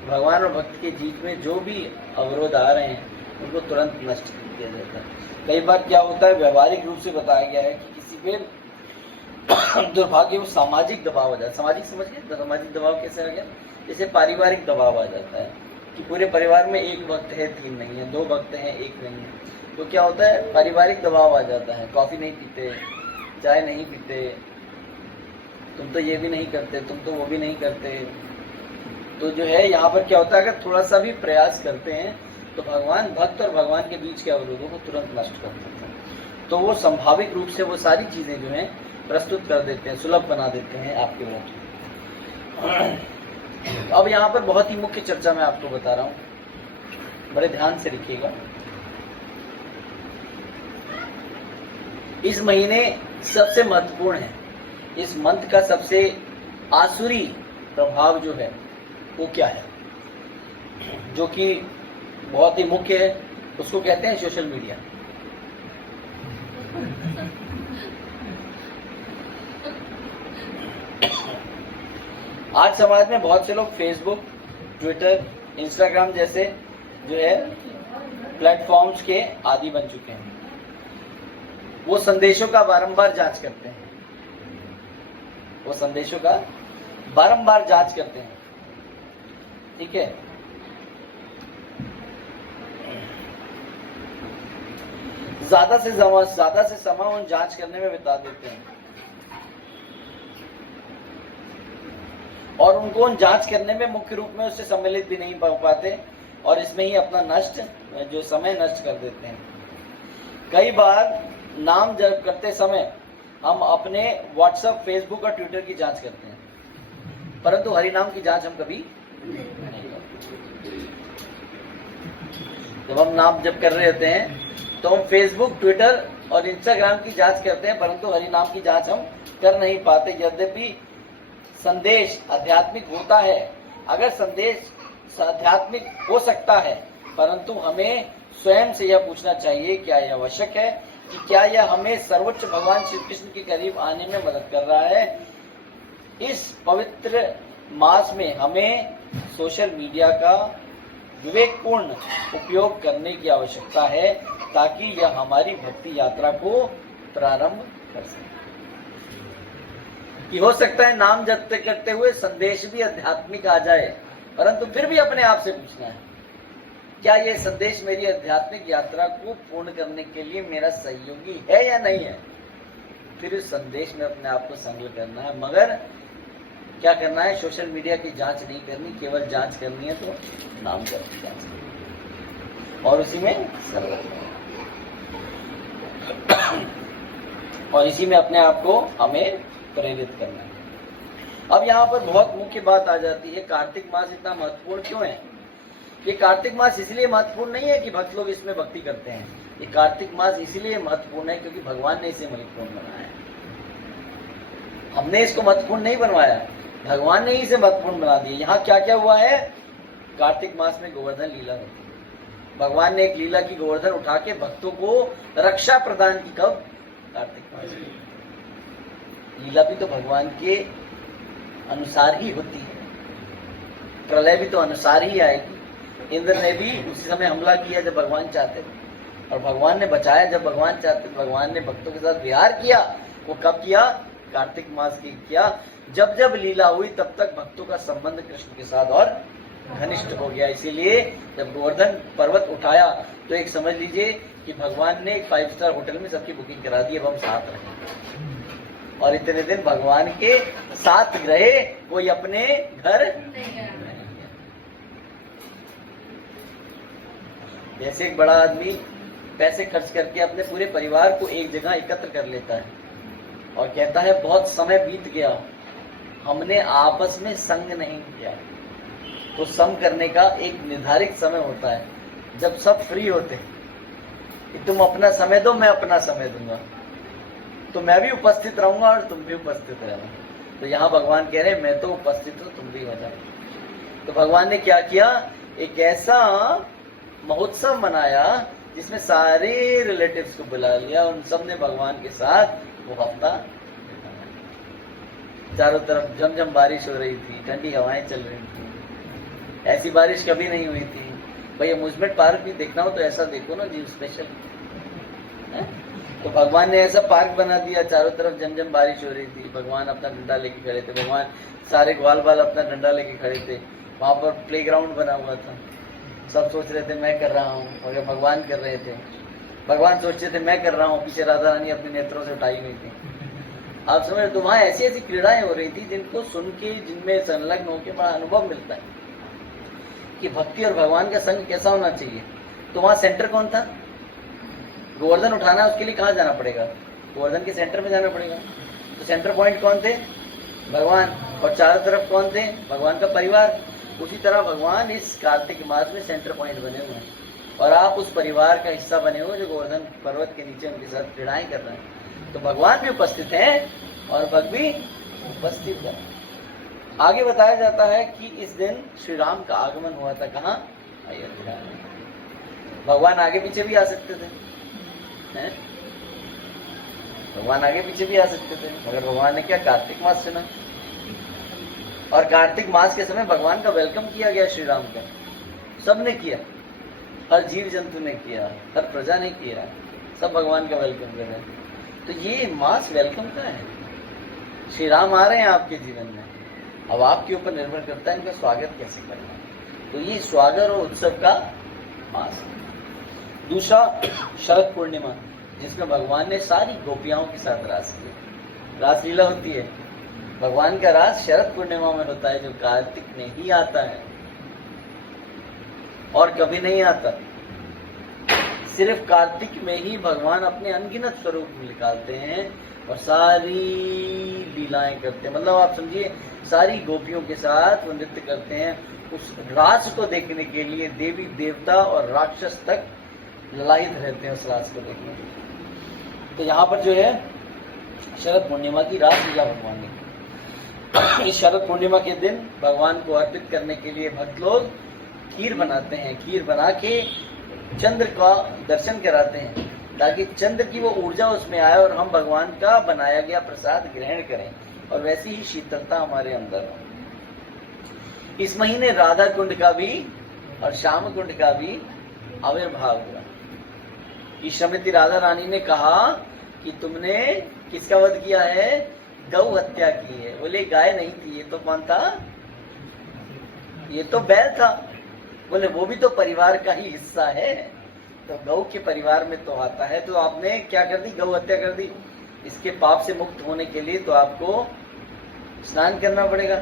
भगवान और भक्त के बीच में जो भी अवरोध आ रहे हैं उनको तुरंत नष्ट किया जाता है। कई बार क्या होता है, व्यवहारिक रूप से बताया गया है कि किसी पे दुर्भाग्य सामाजिक दबाव आ जाता है। सामाजिक समझ गए, सामाजिक दबाव कैसे आ गया? जैसे पारिवारिक दबाव आ जाता है कि पूरे परिवार में एक भक्त है, 3 नहीं है, 2 भक्त हैं, 1 नहीं है, तो क्या होता है, पारिवारिक दबाव आ जाता है। कॉफी नहीं पीते, चाय नहीं पीते, तुम तो ये भी नहीं करते, तुम तो वो भी नहीं करते। तो जो है यहाँ पर क्या होता है, अगर थोड़ा सा भी प्रयास करते हैं तो भगवान भक्त और भगवान के बीच के अवरोधों को तुरंत नष्ट कर देते हैं। तो वो संभाविक रूप से वो सारी चीजें जो हैं प्रस्तुत कर देते हैं, सुलभ बना देते हैं आपके व्रत में। अब यहाँ पर बहुत ही मुख्य चर्चा मैं आपको बता रहा हूँ, बड़े ध्यान से लिखिएगा। इस महीने सबसे महत्वपूर्ण है, इस मंत्र का सबसे आसुरी प्रभाव जो है वो क्या है, जो कि बहुत ही मुख्य है, उसको कहते हैं सोशल मीडिया। आज समाज में बहुत से लोग फेसबुक, ट्विटर, इंस्टाग्राम जैसे जो है प्लेटफॉर्म्स के आदी बन चुके हैं। वो संदेशों का बारंबार जांच करते हैं, वो संदेशों का बारंबार जांच करते हैं, ठीक है। ज्यादा से समय उन जांच करने में बिता देते हैं और उनको उन जांच करने में मुख्य रूप में उससे सम्मिलित भी नहीं हो पाते और इसमें ही अपना जो समय नष्ट कर देते हैं। कई बार नाम जप करते समय हम अपने व्हाट्सएप, फेसबुक और ट्विटर की जांच करते हैं, परंतु हरि नाम की जांच हम कभी नहीं करते। जब हम नाम जप कर रहे होते हैं तो हम फेसबुक, ट्विटर और इंस्टाग्राम की जांच करते हैं, परंतु हरि नाम की जांच हम कर नहीं पाते। यद्यपि संदेश आध्यात्मिक होता है, अगर संदेश आध्यात्मिक हो सकता है, परंतु हमें स्वयं से यह पूछना चाहिए, क्या यह आवश्यक है कि क्या यह हमें सर्वोच्च भगवान श्री कृष्ण के करीब आने में मदद कर रहा है। इस पवित्र मास में हमें सोशल मीडिया का विवेकपूर्ण उपयोग करने की आवश्यकता है ताकि यह हमारी भक्ति यात्रा को प्रारंभ कर सके। कि हो सकता है नाम जप करते हुए संदेश भी आध्यात्मिक आ जाए, परंतु फिर भी अपने आप से पूछना है, क्या यह संदेश मेरी आध्यात्मिक यात्रा को पूर्ण करने के लिए मेरा सहयोगी है या नहीं है। फिर उस संदेश में अपने आप को संलग्न करना है, मगर क्या करना है, सोशल मीडिया की जांच नहीं करनी, केवल जांच करनी है तो नाम जप की जांच करनी और उसी में संलग्न और इसी में अपने आप को हमें प्रेरित करना है। अब यहाँ पर बहुत मुख्य बात आ जाती है, कार्तिक मास इतना महत्वपूर्ण क्यों है। ये कार्तिक मास इसलिए महत्वपूर्ण नहीं है कि भक्त लोग इसमें भक्ति करते हैं, ये कार्तिक मास इसलिए महत्वपूर्ण है क्योंकि भगवान ने इसे महत्वपूर्ण बनाया है। हमने इसको महत्वपूर्ण नहीं बनवाया, भगवान ने इसे महत्वपूर्ण बना दिया। यहाँ क्या क्या हुआ है, कार्तिक मास में गोवर्धन लीला होती है। भगवान ने एक लीला की, गोवर्धन उठा के भक्तों को रक्षा प्रदान की। कब? कार्तिक मास में। लीला भी तो भगवान के अनुसार ही होती है, प्रलय भी तो अनुसार ही आएगी। इंद्र ने भी उसी समय हमला किया जब भगवान चाहते थे और भगवान ने बचाया जब भगवान चाहते थे। भगवान ने भक्तों के साथ विहार किया, वो कब किया? कार्तिक मास की किया। जब जब लीला हुई तब तक भक्तों का संबंध कृष्ण के साथ और घनिष्ठ हो गया। इसीलिए जब गोवर्धन पर्वत उठाया तो एक समझ लीजिए कि भगवान ने एक 5 स्टार होटल में सबकी बुकिंग करा दी, अब हम साथ रहेंगे। और इतने दिन भगवान के साथ रहे, कोई अपने घर नहीं। जैसे एक बड़ा आदमी पैसे खर्च करके अपने पूरे परिवार को एक जगह एकत्र कर लेता है और कहता है बहुत समय बीत गया, हमने आपस में संग नहीं किया। तो सम करने का एक निर्धारित समय होता है जब सब फ्री होते हैं, कि तुम अपना समय दो, मैं अपना समय दूंगा, तो मैं भी उपस्थित रहूंगा और तुम भी उपस्थित रहना। तो यहाँ भगवान कह रहे हैं मैं तो उपस्थित हूँ, तुम भी हो जाओ। तो भगवान ने क्या किया, एक ऐसा महोत्सव मनाया जिसमें सारे रिलेटिव्स को बुला लिया, उन सब ने भगवान के साथ वो हफ्ता। चारों तरफ झमझम बारिश हो रही थी, ठंडी हवाएं चल रही थी, ऐसी बारिश कभी नहीं हुई थी। भाई अम्यूजमेंट पार्क भी देखना हो तो ऐसा देखो ना जी, स्पेशल। तो भगवान ने ऐसा पार्क बना दिया, चारों तरफ झमझम बारिश हो रही थी, भगवान अपना डंडा लेके खड़े थे, भगवान सारे ग्वाल बाल अपना डंडा लेके खड़े थे। वहां पर प्लेग्राउंड बना हुआ था, सब सोच रहे थे मैं कर रहा हूँ, मगर भगवान कर रहे थे। भगवान सोच रहे थे मैं कर रहा हूँ, पीछे राधा रानी अपने नेत्रों से उठाई हुई थी। आप समझ रहे, तो वहां ऐसी ऐसी क्रीड़ाएं हो रही थी जिनको सुन के, जिनमें संलग्न होकर बड़ा अनुभव मिलता है कि भक्ति और भगवान का संग कैसा होना चाहिए। तो वहां सेंटर कौन था, गोवर्धन उठाना है, उसके लिए कहाँ जाना पड़ेगा, गोवर्धन के सेंटर में जाना पड़ेगा। तो सेंटर पॉइंट कौन थे, भगवान, और चारों तरफ कौन थे, भगवान का परिवार। उसी तरह भगवान इस कार्तिक मास में सेंटर पॉइंट बने हुए हैं, और आप उस परिवार का हिस्सा बने हुए जो गोवर्धन पर्वत के नीचे उनके साथ क्रीड़ाएं कर रहे हैं। तो भगवान भी उपस्थित हैं और भक्त भी उपस्थित है। आगे बताया जाता है कि इस दिन श्री राम का आगमन हुआ था, कहाँ, अयोध्या में। भगवान आगे पीछे भी आ सकते थे, हैं? भगवान आगे पीछे भी आ सकते थे, मगर भगवान ने क्या, कार्तिक मास चुना। और कार्तिक मास के समय भगवान का वेलकम किया गया, श्री राम का सबने किया, हर जीव जंतु ने किया, हर प्रजा ने किया, सब भगवान का वेलकम कर रहे हैं। तो ये मास वेलकम का है, श्री राम आ रहे हैं आपके जीवन में, अब आपके ऊपर निर्भर करता है इनका स्वागत कैसे करना है। तो ये स्वागत और उत्सव का मास। दूसरा शरद पूर्णिमा, जिसमें भगवान ने सारी गोपियाओं के साथ रास किया। रासलीला होती है, भगवान का रास शरद पूर्णिमा में होता है, जो कार्तिक में ही आता है और कभी नहीं आता। सिर्फ कार्तिक में ही भगवान अपने अनगिनत स्वरूप निकालते हैं और सारी लीलाएं करते हैं। मतलब आप समझिए, सारी गोपियों के साथ वो नृत्य करते हैं। उस रास को देखने के लिए देवी देवता और राक्षस तक ललायित रहते हैं उस रास को देखने के लिए। तो यहाँ पर जो है शरद पूर्णिमा की रास लीला भगवान ने, इस शरद पूर्णिमा के दिन भगवान को अर्पित करने के लिए भक्त लोग खीर बनाते हैं। खीर बना के चंद्र का दर्शन कराते हैं, ताकि चंद्र की वो ऊर्जा उसमें आए और हम भगवान का बनाया गया प्रसाद ग्रहण करें, और वैसी ही शीतलता हमारे अंदर हो। इस महीने राधा कुंड का भी और श्याम कुंड का भी आविर्भाव हुआ। कि श्रीमती राधा रानी ने कहा कि तुमने किसका वध किया है, गौ हत्या की है। बोले गाय नहीं थी, ये तो कौन था, ये तो बैल था। बोले वो भी तो परिवार का ही हिस्सा है, तो गौ के परिवार में तो आता है। तो आपने क्या कर दी, गौ हत्या कर दी। इसके पाप से मुक्त होने के लिए तो आपको स्नान करना पड़ेगा,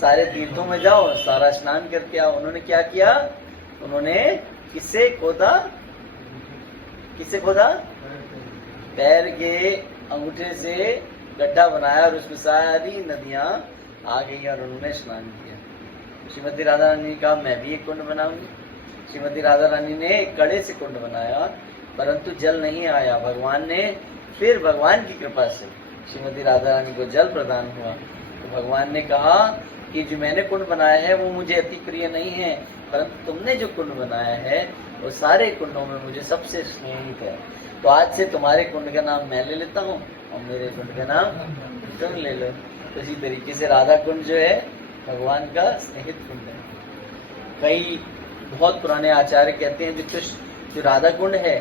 सारे तीर्थों में जाओ, सारा स्नान करके आओ। उन्होंने क्या किया, उन्होंने किससे खोदा, किससे खोदा, पैर के अंगूठे से गड्ढा बनाया और उसमें सारी नदियां आ गई और उन्होंने स्नान किया। श्रीमती राधा रानी ने कहा मैं भी एक कुंड बनाऊंगी। श्रीमती राधा रानी ने एक कड़े से कुंड बनाया, परंतु जल नहीं आया। भगवान ने फिर भगवान की कृपा से श्रीमती राधा रानी को जल प्रदान हुआ। तो भगवान ने कहा कि जो मैंने कुंड बनाया है वो मुझे अति प्रिय नहीं है, परंतु तुमने जो कुंड बनाया है वो सारे कुंडों में मुझे सबसे स्नेहित है। तो आज से तुम्हारे कुंड का नाम मैं ले लेता हूँ और मेरे कुंड का नाम तुम ले लो। तो इसी तरीके से राधा कुंड जो है भगवान का स्नेहित कुंड है। कई बहुत पुराने आचार्य कहते हैं जो राधा कुंड है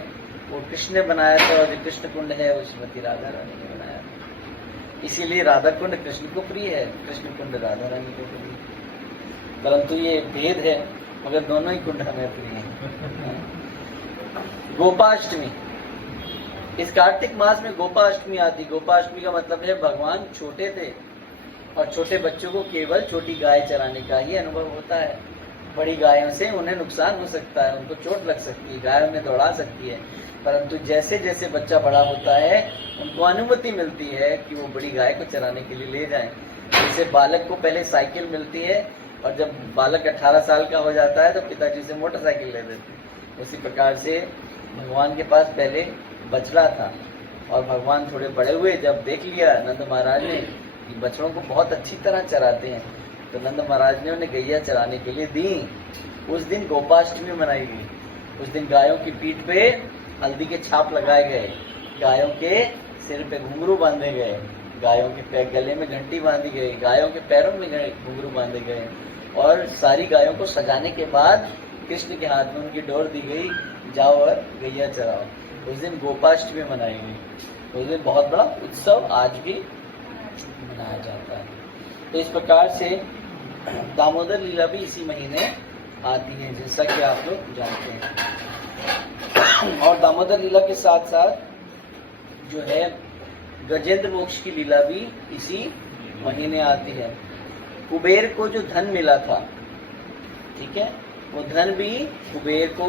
वो कृष्ण ने बनाया था, और जो कृष्ण कुंड है वो श्रीमती राधा रानी ने बनाया था। इसीलिए राधा कुंड कृष्ण को प्रिय है, कृष्ण कुंड राधा रानी को प्रिय है। परंतु ये भेद है, मगर दोनों ही कुंड हमें प्रिय हैं। गोपाष्टमी, इस कार्तिक मास में गोपाष्टमी आती। गोपाष्टमी का मतलब है भगवान छोटे थे और छोटे बच्चों को केवल छोटी गाय चराने का ही अनुभव होता है। बड़ी गायों से उन्हें नुकसान हो सकता है, उनको चोट लग सकती है, गाय उन्हें दौड़ा सकती है। परंतु जैसे जैसे बच्चा बड़ा होता है उनको अनुमति मिलती है कि वो बड़ी गाय को चराने के लिए ले जाएं। जैसे बालक को पहले साइकिल मिलती है और जब बालक 18 साल का हो जाता है तो पिताजी से मोटरसाइकिल ले देते हैं। उसी प्रकार से भगवान के पास पहले बछड़ा था और भगवान थोड़े बड़े हुए, जब देख लिया नंद महाराज ने कि बछड़ों को बहुत अच्छी तरह चराते हैं, तो नंद महाराज ने उन्हें गैया चराने के लिए दी। उस दिन गोपाष्टमी मनाई गई। उस दिन गायों की पीठ पे हल्दी के छाप लगाए गए, गायों के सिर पे घुंघरू बांधे गए, गायों के गले में घंटी बांधी गई, गायों के पैरों में घुंघरू बांधे गए, और सारी गायों को सजाने के बाद कृष्ण के हाथ में उनकी डोर दी गई, जाओ और गैया चराओ। उस दिन गोपाष्टमी मनाई गई। उस दिन बहुत बड़ा उत्सव आज भी मनाया जाता है। तो इस प्रकार से दामोदर लीला भी इसी महीने आती है, जैसा कि आप लोग जानते हैं। और दामोदर लीला के साथ साथ जो है गजेंद्र मोक्ष की लीला भी इसी महीने आती है। कुबेर को जो धन मिला था, ठीक है, वो धन भी कुबेर को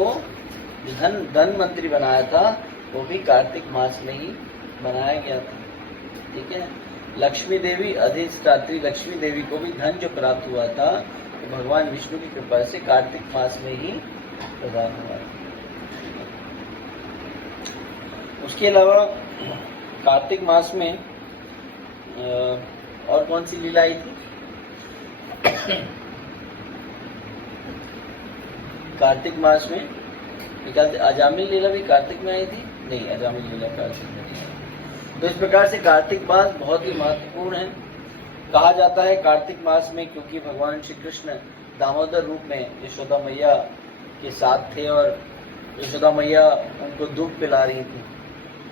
धन मंत्री बनाया था, वो भी कार्तिक मास में ही बनाया गया था। ठीक है, लक्ष्मी देवी अधिष्ठात्री लक्ष्मी देवी को भी धन जो प्राप्त हुआ था, तो भगवान विष्णु की कृपा से कार्तिक मास में ही प्रदान हुआ। उसके अलावा कार्तिक मास में और कौन सी लीला आई थी? कार्तिक मास में अजामिल लीला भी कार्तिक में आई थी? नहीं, अजामिल लीला कार्तिक में नहीं। तो इस प्रकार से कार्तिक मास बहुत ही महत्वपूर्ण है। कहा जाता है कार्तिक मास में, क्योंकि भगवान श्री कृष्ण दामोदर रूप में यशोदा मैया के साथ थे और यशोदा मैया उनको दूध पिला रही थी।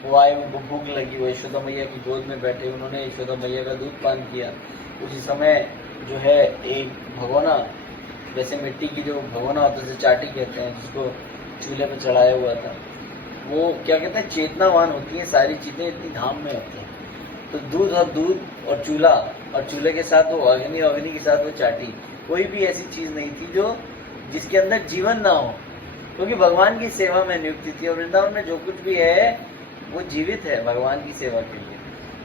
वो आए, उनको भूख लगी, वो यशोदा मैया की गोद में बैठे, उन्होंने यशोदा मैया का दूध पान किया। उसी समय जो है एक भगोना, जैसे मिट्टी की जो भगोना होता है, चाटी कहते हैं, जिसको चूल्हे पे चढ़ाया हुआ था, वो क्या कहते हैं, चेतनावान होती है, सारी चीजें इतनी धाम में होती हैं। तो दूध और चूल्हा, और चूल्हे के साथ वो अग्नि के साथ वो चाटी, कोई भी ऐसी चीज नहीं थी जो जिसके अंदर जीवन ना हो, क्योंकि भगवान की सेवा में नियुक्ति थी। और वृंदावन में जो कुछ भी है वो जीवित है भगवान की सेवा के लिए।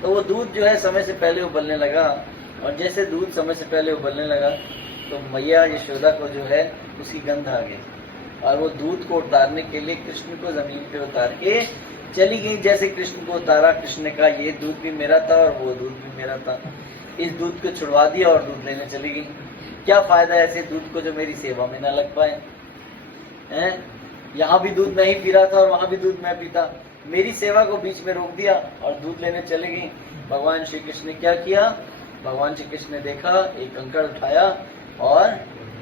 तो वो दूध जो है समय से पहले उबलने लगा, और जैसे दूध समय से पहले उबलने लगा तो मैया यशोदा को जो है उसकी गंध आ गई, और वो दूध को उतारने के लिए कृष्ण को जमीन पे उतार के चली गई। जैसे कृष्ण को उतारा, कृष्ण ने कहा ये दूध भी मेरा था और वो दूध भी मेरा था, इस दूध को छुड़वा दिया और दूध लेने चली गई। क्या फायदा ऐसे दूध को जो मेरी सेवा में ना लग पाए? हैं, यहाँ भी दूध मैं ही पी रहा था और वहां भी दूध मैं पीता, मेरी सेवा को बीच में रोक दिया और दूध लेने चले गई। भगवान श्री कृष्ण ने क्या किया? भगवान श्री कृष्ण ने देखा, एक कंकड़ उठाया और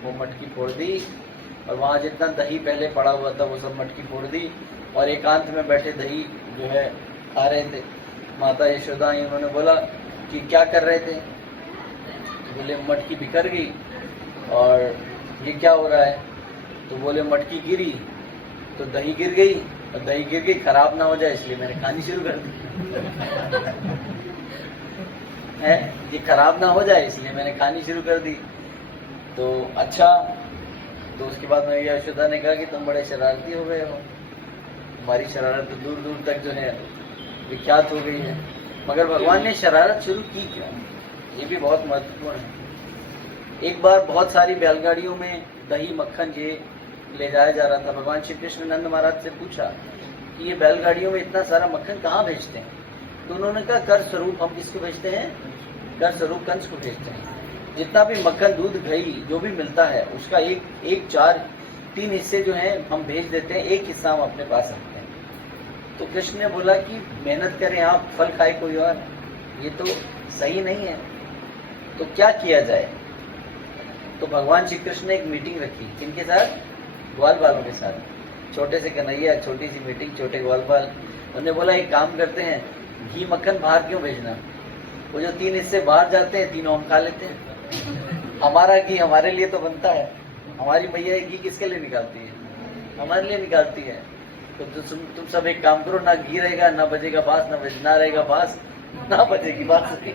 वो मटकी फोड़ दी, और वहां जितना दही पहले पड़ा हुआ था वो सब मटकी फोड़ दी, और एकांत में बैठे दही जो है खा रहे थे। माता यशोदा उन्होंने बोला कि क्या कर रहे थे? तो बोले मटकी बिखर गई, और ये क्या हो रहा है? तो बोले मटकी गिरी तो दही गिर गई, और दही गिर गई, खराब ना हो जाए इसलिए मैंने खानी शुरू कर दी। है, ये खराब ना हो जाए इसलिए मैंने खानी शुरू कर दी। तो अच्छा, तो उसके बाद में यशोदा ने कहा कि तुम बड़े शरारती हो गए हो, तुम्हारी शरारत तो दूर दूर तक जो है विख्यात हो गई है। मगर भगवान ने शरारत शुरू की क्यों? ये भी बहुत महत्वपूर्ण है। एक बार बहुत सारी बैलगाड़ियों में दही मक्खन ये ले जाया जा रहा था। भगवान श्री कृष्ण नंद महाराज से पूछा कि ये बैलगाड़ियों में इतना सारा मक्खन कहाँ भेजते हैं? तो उन्होंने कहा कर स्वरूप हम किसको भेजते हैं? कर स्वरूप कंस को भेजते हैं। जितना भी मक्खन, दूध, घी जो भी मिलता है उसका एक 4-3 हिस्से जो है हम भेज देते हैं, एक हिस्सा हम अपने पास रखते हैं। तो कृष्ण ने बोला कि मेहनत करें आप, फल खाए कोई और, ये तो सही नहीं है, तो क्या किया जाए? तो भगवान श्री कृष्ण ने एक मीटिंग रखी, किनके साथ? ग्वाल बालों के साथ। छोटे से कन्हैया, छोटी सी मीटिंग, छोटे ग्वाल बाल। उन्होंने बोला एक काम करते हैं, घी मक्खन बाहर क्यों भेजना? वो जो 3 हिस्से बाहर जाते हैं, तीनों हम खा लेते हैं। हमारा घी हमारे लिए तो बनता है, हमारी मैया घी किसके लिए निकालती है? हमारे लिए निकालती है। तो तुम सब एक काम करो, ना घी रहेगा, ना बजेगा बांस, ना रहेगा बांस, ना बजेगी बांसुरी।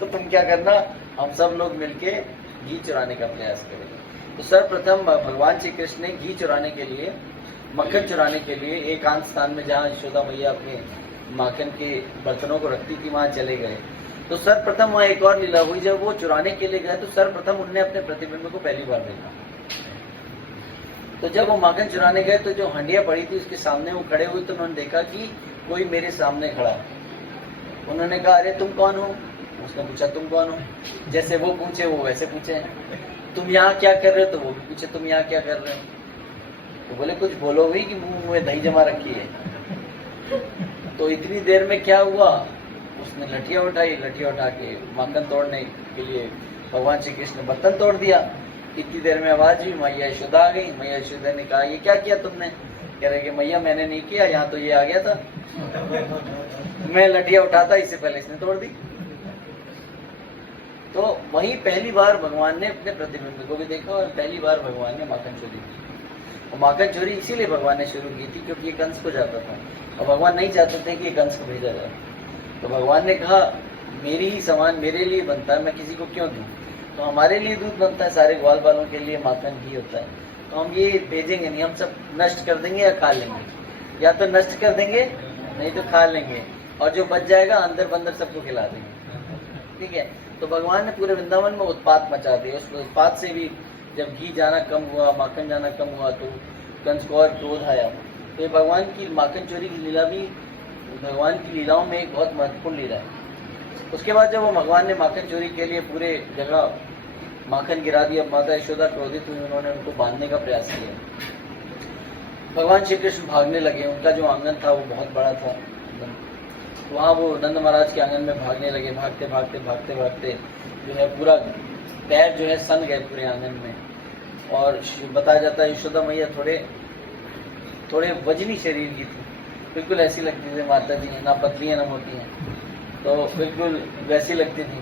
तो तुम क्या करना, हम सब लोग मिलके घी चुराने का प्रयास करेंगे। तो सर्वप्रथम भगवान श्री कृष्ण ने घी चुराने के लिए, मक्खन चुराने के लिए एकांत स्थान में, जहाँ यशोदा मैया अपने माखन के बर्तनों को रखती थी, वहां चले गए। तो सर्वप्रथम वहां एक और लीला हुई। जब वो चुराने के लिए गए तो सर्वप्रथम उनने अपने प्रतिबिंब को पहली बार देखा। तो जब वो माखन चुराने गए तो जो हंडिया पड़ी थी उसके सामने वो खड़े हुए, तो उन्होंने देखा कि कोई मेरे सामने खड़ा है। उन्होंने कहा अरे तुम कौन हो? उसने पूछा तुम कौन हो? जैसे वो पूछे वो वैसे पूछे, तुम यहाँ क्या कर रहे हो? तो वो भी पूछे तुम यहाँ क्या कर रहे हो? तो बोले कुछ बोलो भी कि मुंह में दही जमा रखी है। तो इतनी देर में क्या हुआ, उसने लठिया उठाई, लठिया उठा के माखन तोड़ने के लिए भगवान श्री कृष्ण ने बर्तन तोड़ दिया। इतनी देर में आवाज हुई, मैया यशोदा आ गई। मैया यशोदा ने कहा ये क्या किया तुमने? कह रहे कि मैया मैंने नहीं किया, यहाँ तो ये आ गया था, मैं लठिया उठाता इससे पहले इसने तोड़ दी। तो वही पहली बार भगवान ने अपने प्रतिबिंब को भी देखा और पहली बार भगवान ने माखन चोरी की। और माखन चोरी इसीलिए भगवान ने शुरू की थी क्योंकि ये कंस को जाता था और भगवान नहीं चाहते थे कि ये कंस को भेजा जाए। तो भगवान ने कहा मेरी ही सामान मेरे लिए बनता है, मैं किसी को क्यों दूं? तो हमारे लिए दूध बनता है, सारे ग्वाल बालों के लिए माखन घी होता है, तो हम ये भेजेंगे नहीं, हम सब नष्ट कर देंगे या खा लेंगे। या तो नष्ट कर देंगे नहीं तो खा लेंगे, और जो बच जाएगा अंदर बंदर सबको खिला देंगे। ठीक है, तो भगवान ने पूरे वृंदावन में उत्पात मचा दिया। उस उत्पात से भी जब घी जाना कम हुआ, माखन जाना कम हुआ, तो कंस को और क्रोध आया। तो ये भगवान की माखन चोरी की लीला भी भगवान की लीलाओं में एक बहुत महत्वपूर्ण लीला है। उसके बाद जब वो भगवान ने माखन चोरी के लिए पूरे जगह माखन गिरा दिया, माता यशोदा क्रोधित हुई, उन्होंने उनको बांधने का प्रयास किया। भगवान श्री कृष्ण भागने लगे, उनका जो आंगन था वो बहुत बड़ा था, वहाँ वो नंद महाराज के आंगन में भागने लगे। भागते भागते भागते भागते जो है पूरा पैर जो है सन गए पूरे आंगन में। और बताया जाता है यशोदा मैया थोड़े वजनी शरीर की थी, बिल्कुल ऐसी लगती थी माता जी, ना पतली है ना मोटी है, तो बिल्कुल वैसी लगती थी।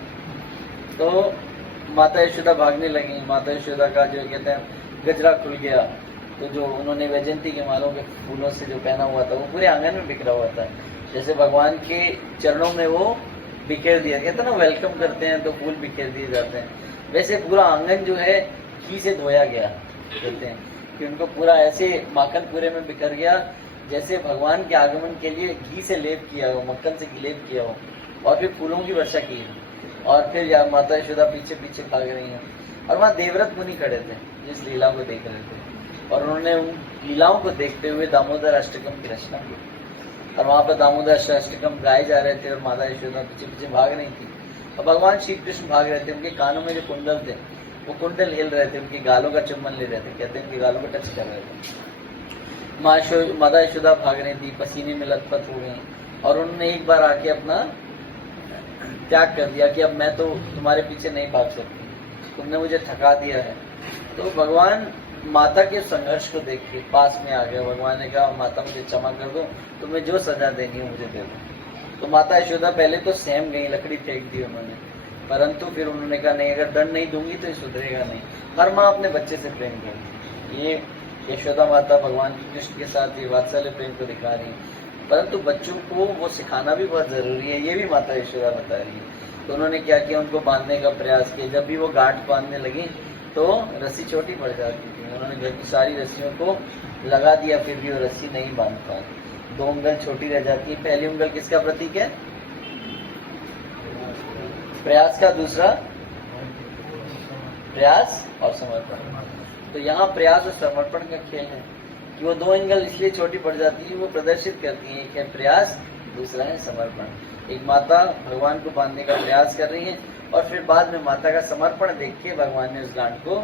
तो माता यशोदा भागने लगी। माता यशोदा का जो कहते हैं गजरा खुल गया, तो जो उन्होंने वैजयंती के मालों के फूलों से जो पहना हुआ था वो पूरे आंगन में बिखरा हुआ था, जैसे भगवान के चरणों में वो बिखेर दिया। कहते हैं ना वेलकम करते हैं तो फूल बिखेर दिए जाते हैं, वैसे पूरा आंगन जो है घी से धोया गया। कहते हैं कि उनको पूरा ऐसे माखन पूरे में बिखर गया जैसे भगवान के आगमन के लिए घी से लेप किया हो, मक्खन से लेप किया हो, और फिर फूलों की वर्षा की। और फिर माता यशोदा पीछे पीछे भाग रही हैं, और वहाँ देवव्रत मुनि खड़े थे जिस लीला को देख रहे थे, और उन्होंने उन लीलाओं को देखते हुए दामोदर अष्टकम की रचना की। और वहाँ पर दामोदर अष्टकम गाए जा रहे थे और माता यशोदा पीछे पीछे भाग रही थी, और भगवान श्री कृष्ण भाग रहे थे। उनके कानों में जो कुंडल थे वो कुंडल हिल रहे थे, उनकी गालों का चुम्बन ले रहे थे, कहते हैं उनकी गालों को टच कर रहे थे। माता यशोदा भाग रही थी, पसीने में लथपथ हो गई, और उन्होंने एक बार आके अपना त्याग कर दिया कि अब मैं तो तुम्हारे पीछे नहीं भाग सकती, तुमने मुझे थका दिया है। तो भगवान माता के संघर्ष को देख के पास में आ गया। भगवान ने कहा माता मुझे क्षमा कर दो, तुम्हें जो सजा देनी है मुझे दे दो। तो माता यशोदा पहले तो सहम गई, लकड़ी फेंक दी उन्होंने, परंतु फिर उन्होंने कहा नहीं, अगर दंड नहीं दूंगी तो ये सुधरेगा नहीं। हर माँ अपने बच्चे से प्रेम करेगी। ये यशोदा माता भगवान कृष्ण के साथ ये वात्सल्य प्रेम को दिखा रही है, परंतु बच्चों को वो सिखाना भी बहुत जरूरी है, ये भी माता यशोदा बता रही है। तो उन्होंने क्या किया, उनको बांधने का प्रयास किया। जब भी वो गांठ बांधने लगी तो रस्सी छोटी पड़ जाती थी, उन्होंने घर की सारी रस्सियों को लगा दिया, फिर भी वो रस्सी नहीं बांध पाई। 2 उंगल छोटी रह जाती है। पहली उंगल किसका प्रतीक है? प्रयास का, दूसरा प्रयास और समर्पण। तो यहाँ प्रयास और समर्पण का खेल है कि वो 2 उंगल इसलिए छोटी पड़ जाती है, वो प्रदर्शित करती है, एक है प्रयास, दूसरा है समर्पण। एक माता भगवान को बांधने का प्रयास कर रही है, और फिर बाद में माता का समर्पण देख के भगवान ने उस गांठ को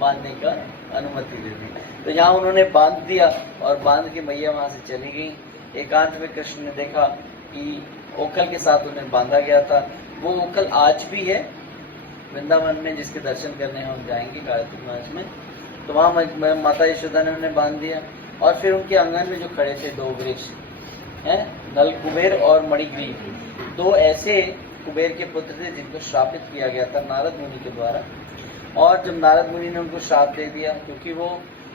बांधने का अनुमति दे दी। तो यहाँ उन्होंने बांध दिया, और बांध के मैया वहां से चली गई। एकांत में कृष्ण ने देखा कि ओखल के साथ उन्हें बांधा गया था। वो ओखल आज भी है वृंदावन में, जिसके दर्शन करने हम जाएंगे कार्तिक मास में। तो वहाँ माता यशोदा ने उन्हें बांध दिया, और फिर उनके आंगन में जो खड़े थे 2 वृक्ष हैं, नल कुबेर और मणिग्रीव, 2 ऐसे कुबेर के पुत्र थे जिनको श्रापित किया गया था नारद मुनि के द्वारा। और जब नारद मुनि ने उनको श्राप दे दिया, क्योंकि वो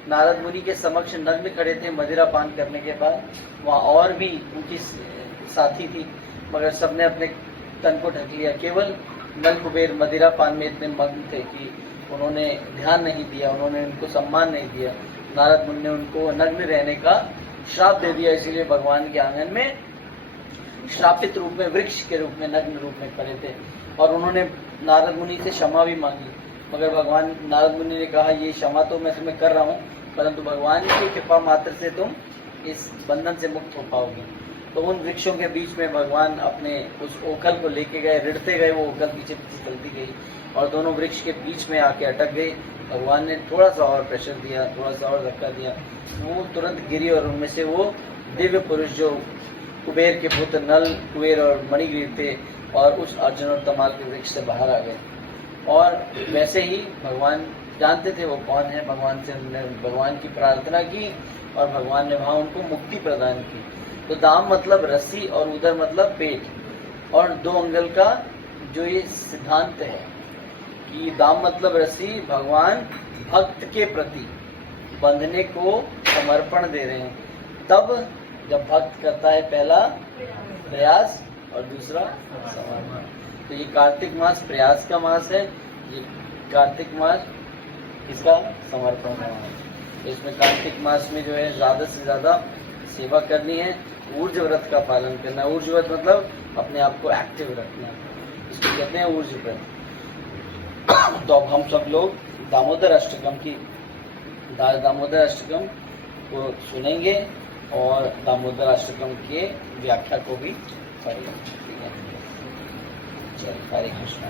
नारद मुनि के समक्ष नग्न खड़े थे मदिरा पान करने के बाद, वहाँ और भी उनकी साथी थी, मगर सबने अपने तन को ढक लिया। केवल नल कुबेर मदिरा पान में इतने मग्न थे कि उन्होंने ध्यान नहीं दिया, उन्होंने उनको सम्मान नहीं दिया। नारद मुनि ने उनको नग्न रहने का श्राप दे दिया, इसीलिए भगवान के आंगन में श्रापित रूप में, वृक्ष के रूप में, नग्न रूप में खड़े थे। और उन्होंने नारद मुनि से क्षमा भी मांगी, मगर भगवान नारद मुनि ने कहा ये क्षमा तो मैं तुम्हें कर रहा हूँ, परंतु भगवान की कृपा मात्र से तुम इस बंधन से मुक्त हो पाओगे। तो उन वृक्षों के बीच में भगवान अपने उस ओखल को लेके गए, रिढ़ते गए, वो ओखल पीछे पीछे चलती गई और दोनों वृक्ष के बीच में आके अटक गई। भगवान ने थोड़ा सा और प्रेशर दिया, थोड़ा सा और धक्का दिया, वो तुरंत गिरी और उनमें से वो दिव्य पुरुष जो कुबेर के पुत्र नल, कुबेर और मणिग्रीव थे और उस अर्जुन और तमाल के वृक्ष से बाहर आ गए। और वैसे ही भगवान जानते थे वो कौन है, भगवान से उन्होंने भगवान की प्रार्थना की और भगवान ने वहां उनको मुक्ति प्रदान की। तो दाम मतलब रस्सी और उदर मतलब पेट, और 2 अंगल का जो ये सिद्धांत है कि दाम मतलब रस्सी, भगवान भक्त के प्रति बंधने को समर्पण दे रहे हैं। तब जब भक्त करता है पहला प्रयास और दूसरा समर्पण। तो ये कार्तिक मास प्रयास का मास है, ये कार्तिक मास इसका समर्पण का मास है। तो इसमें कार्तिक मास में जो है ज़्यादा से ज़्यादा सेवा करनी है, ऊर्ज व्रत का पालन करना है। ऊर्ज व्रत मतलब अपने आप को एक्टिव रखना, इसको कहते हैं ऊर्ज व्रत। तो अब हम सब लोग दामोदर अष्टकम की दामोदर अष्टकम को सुनेंगे और दामोदर अष्टकम के व्याख्या को भी पढ़ेंगे। ठीक है, चलिए, हरे कृष्णा।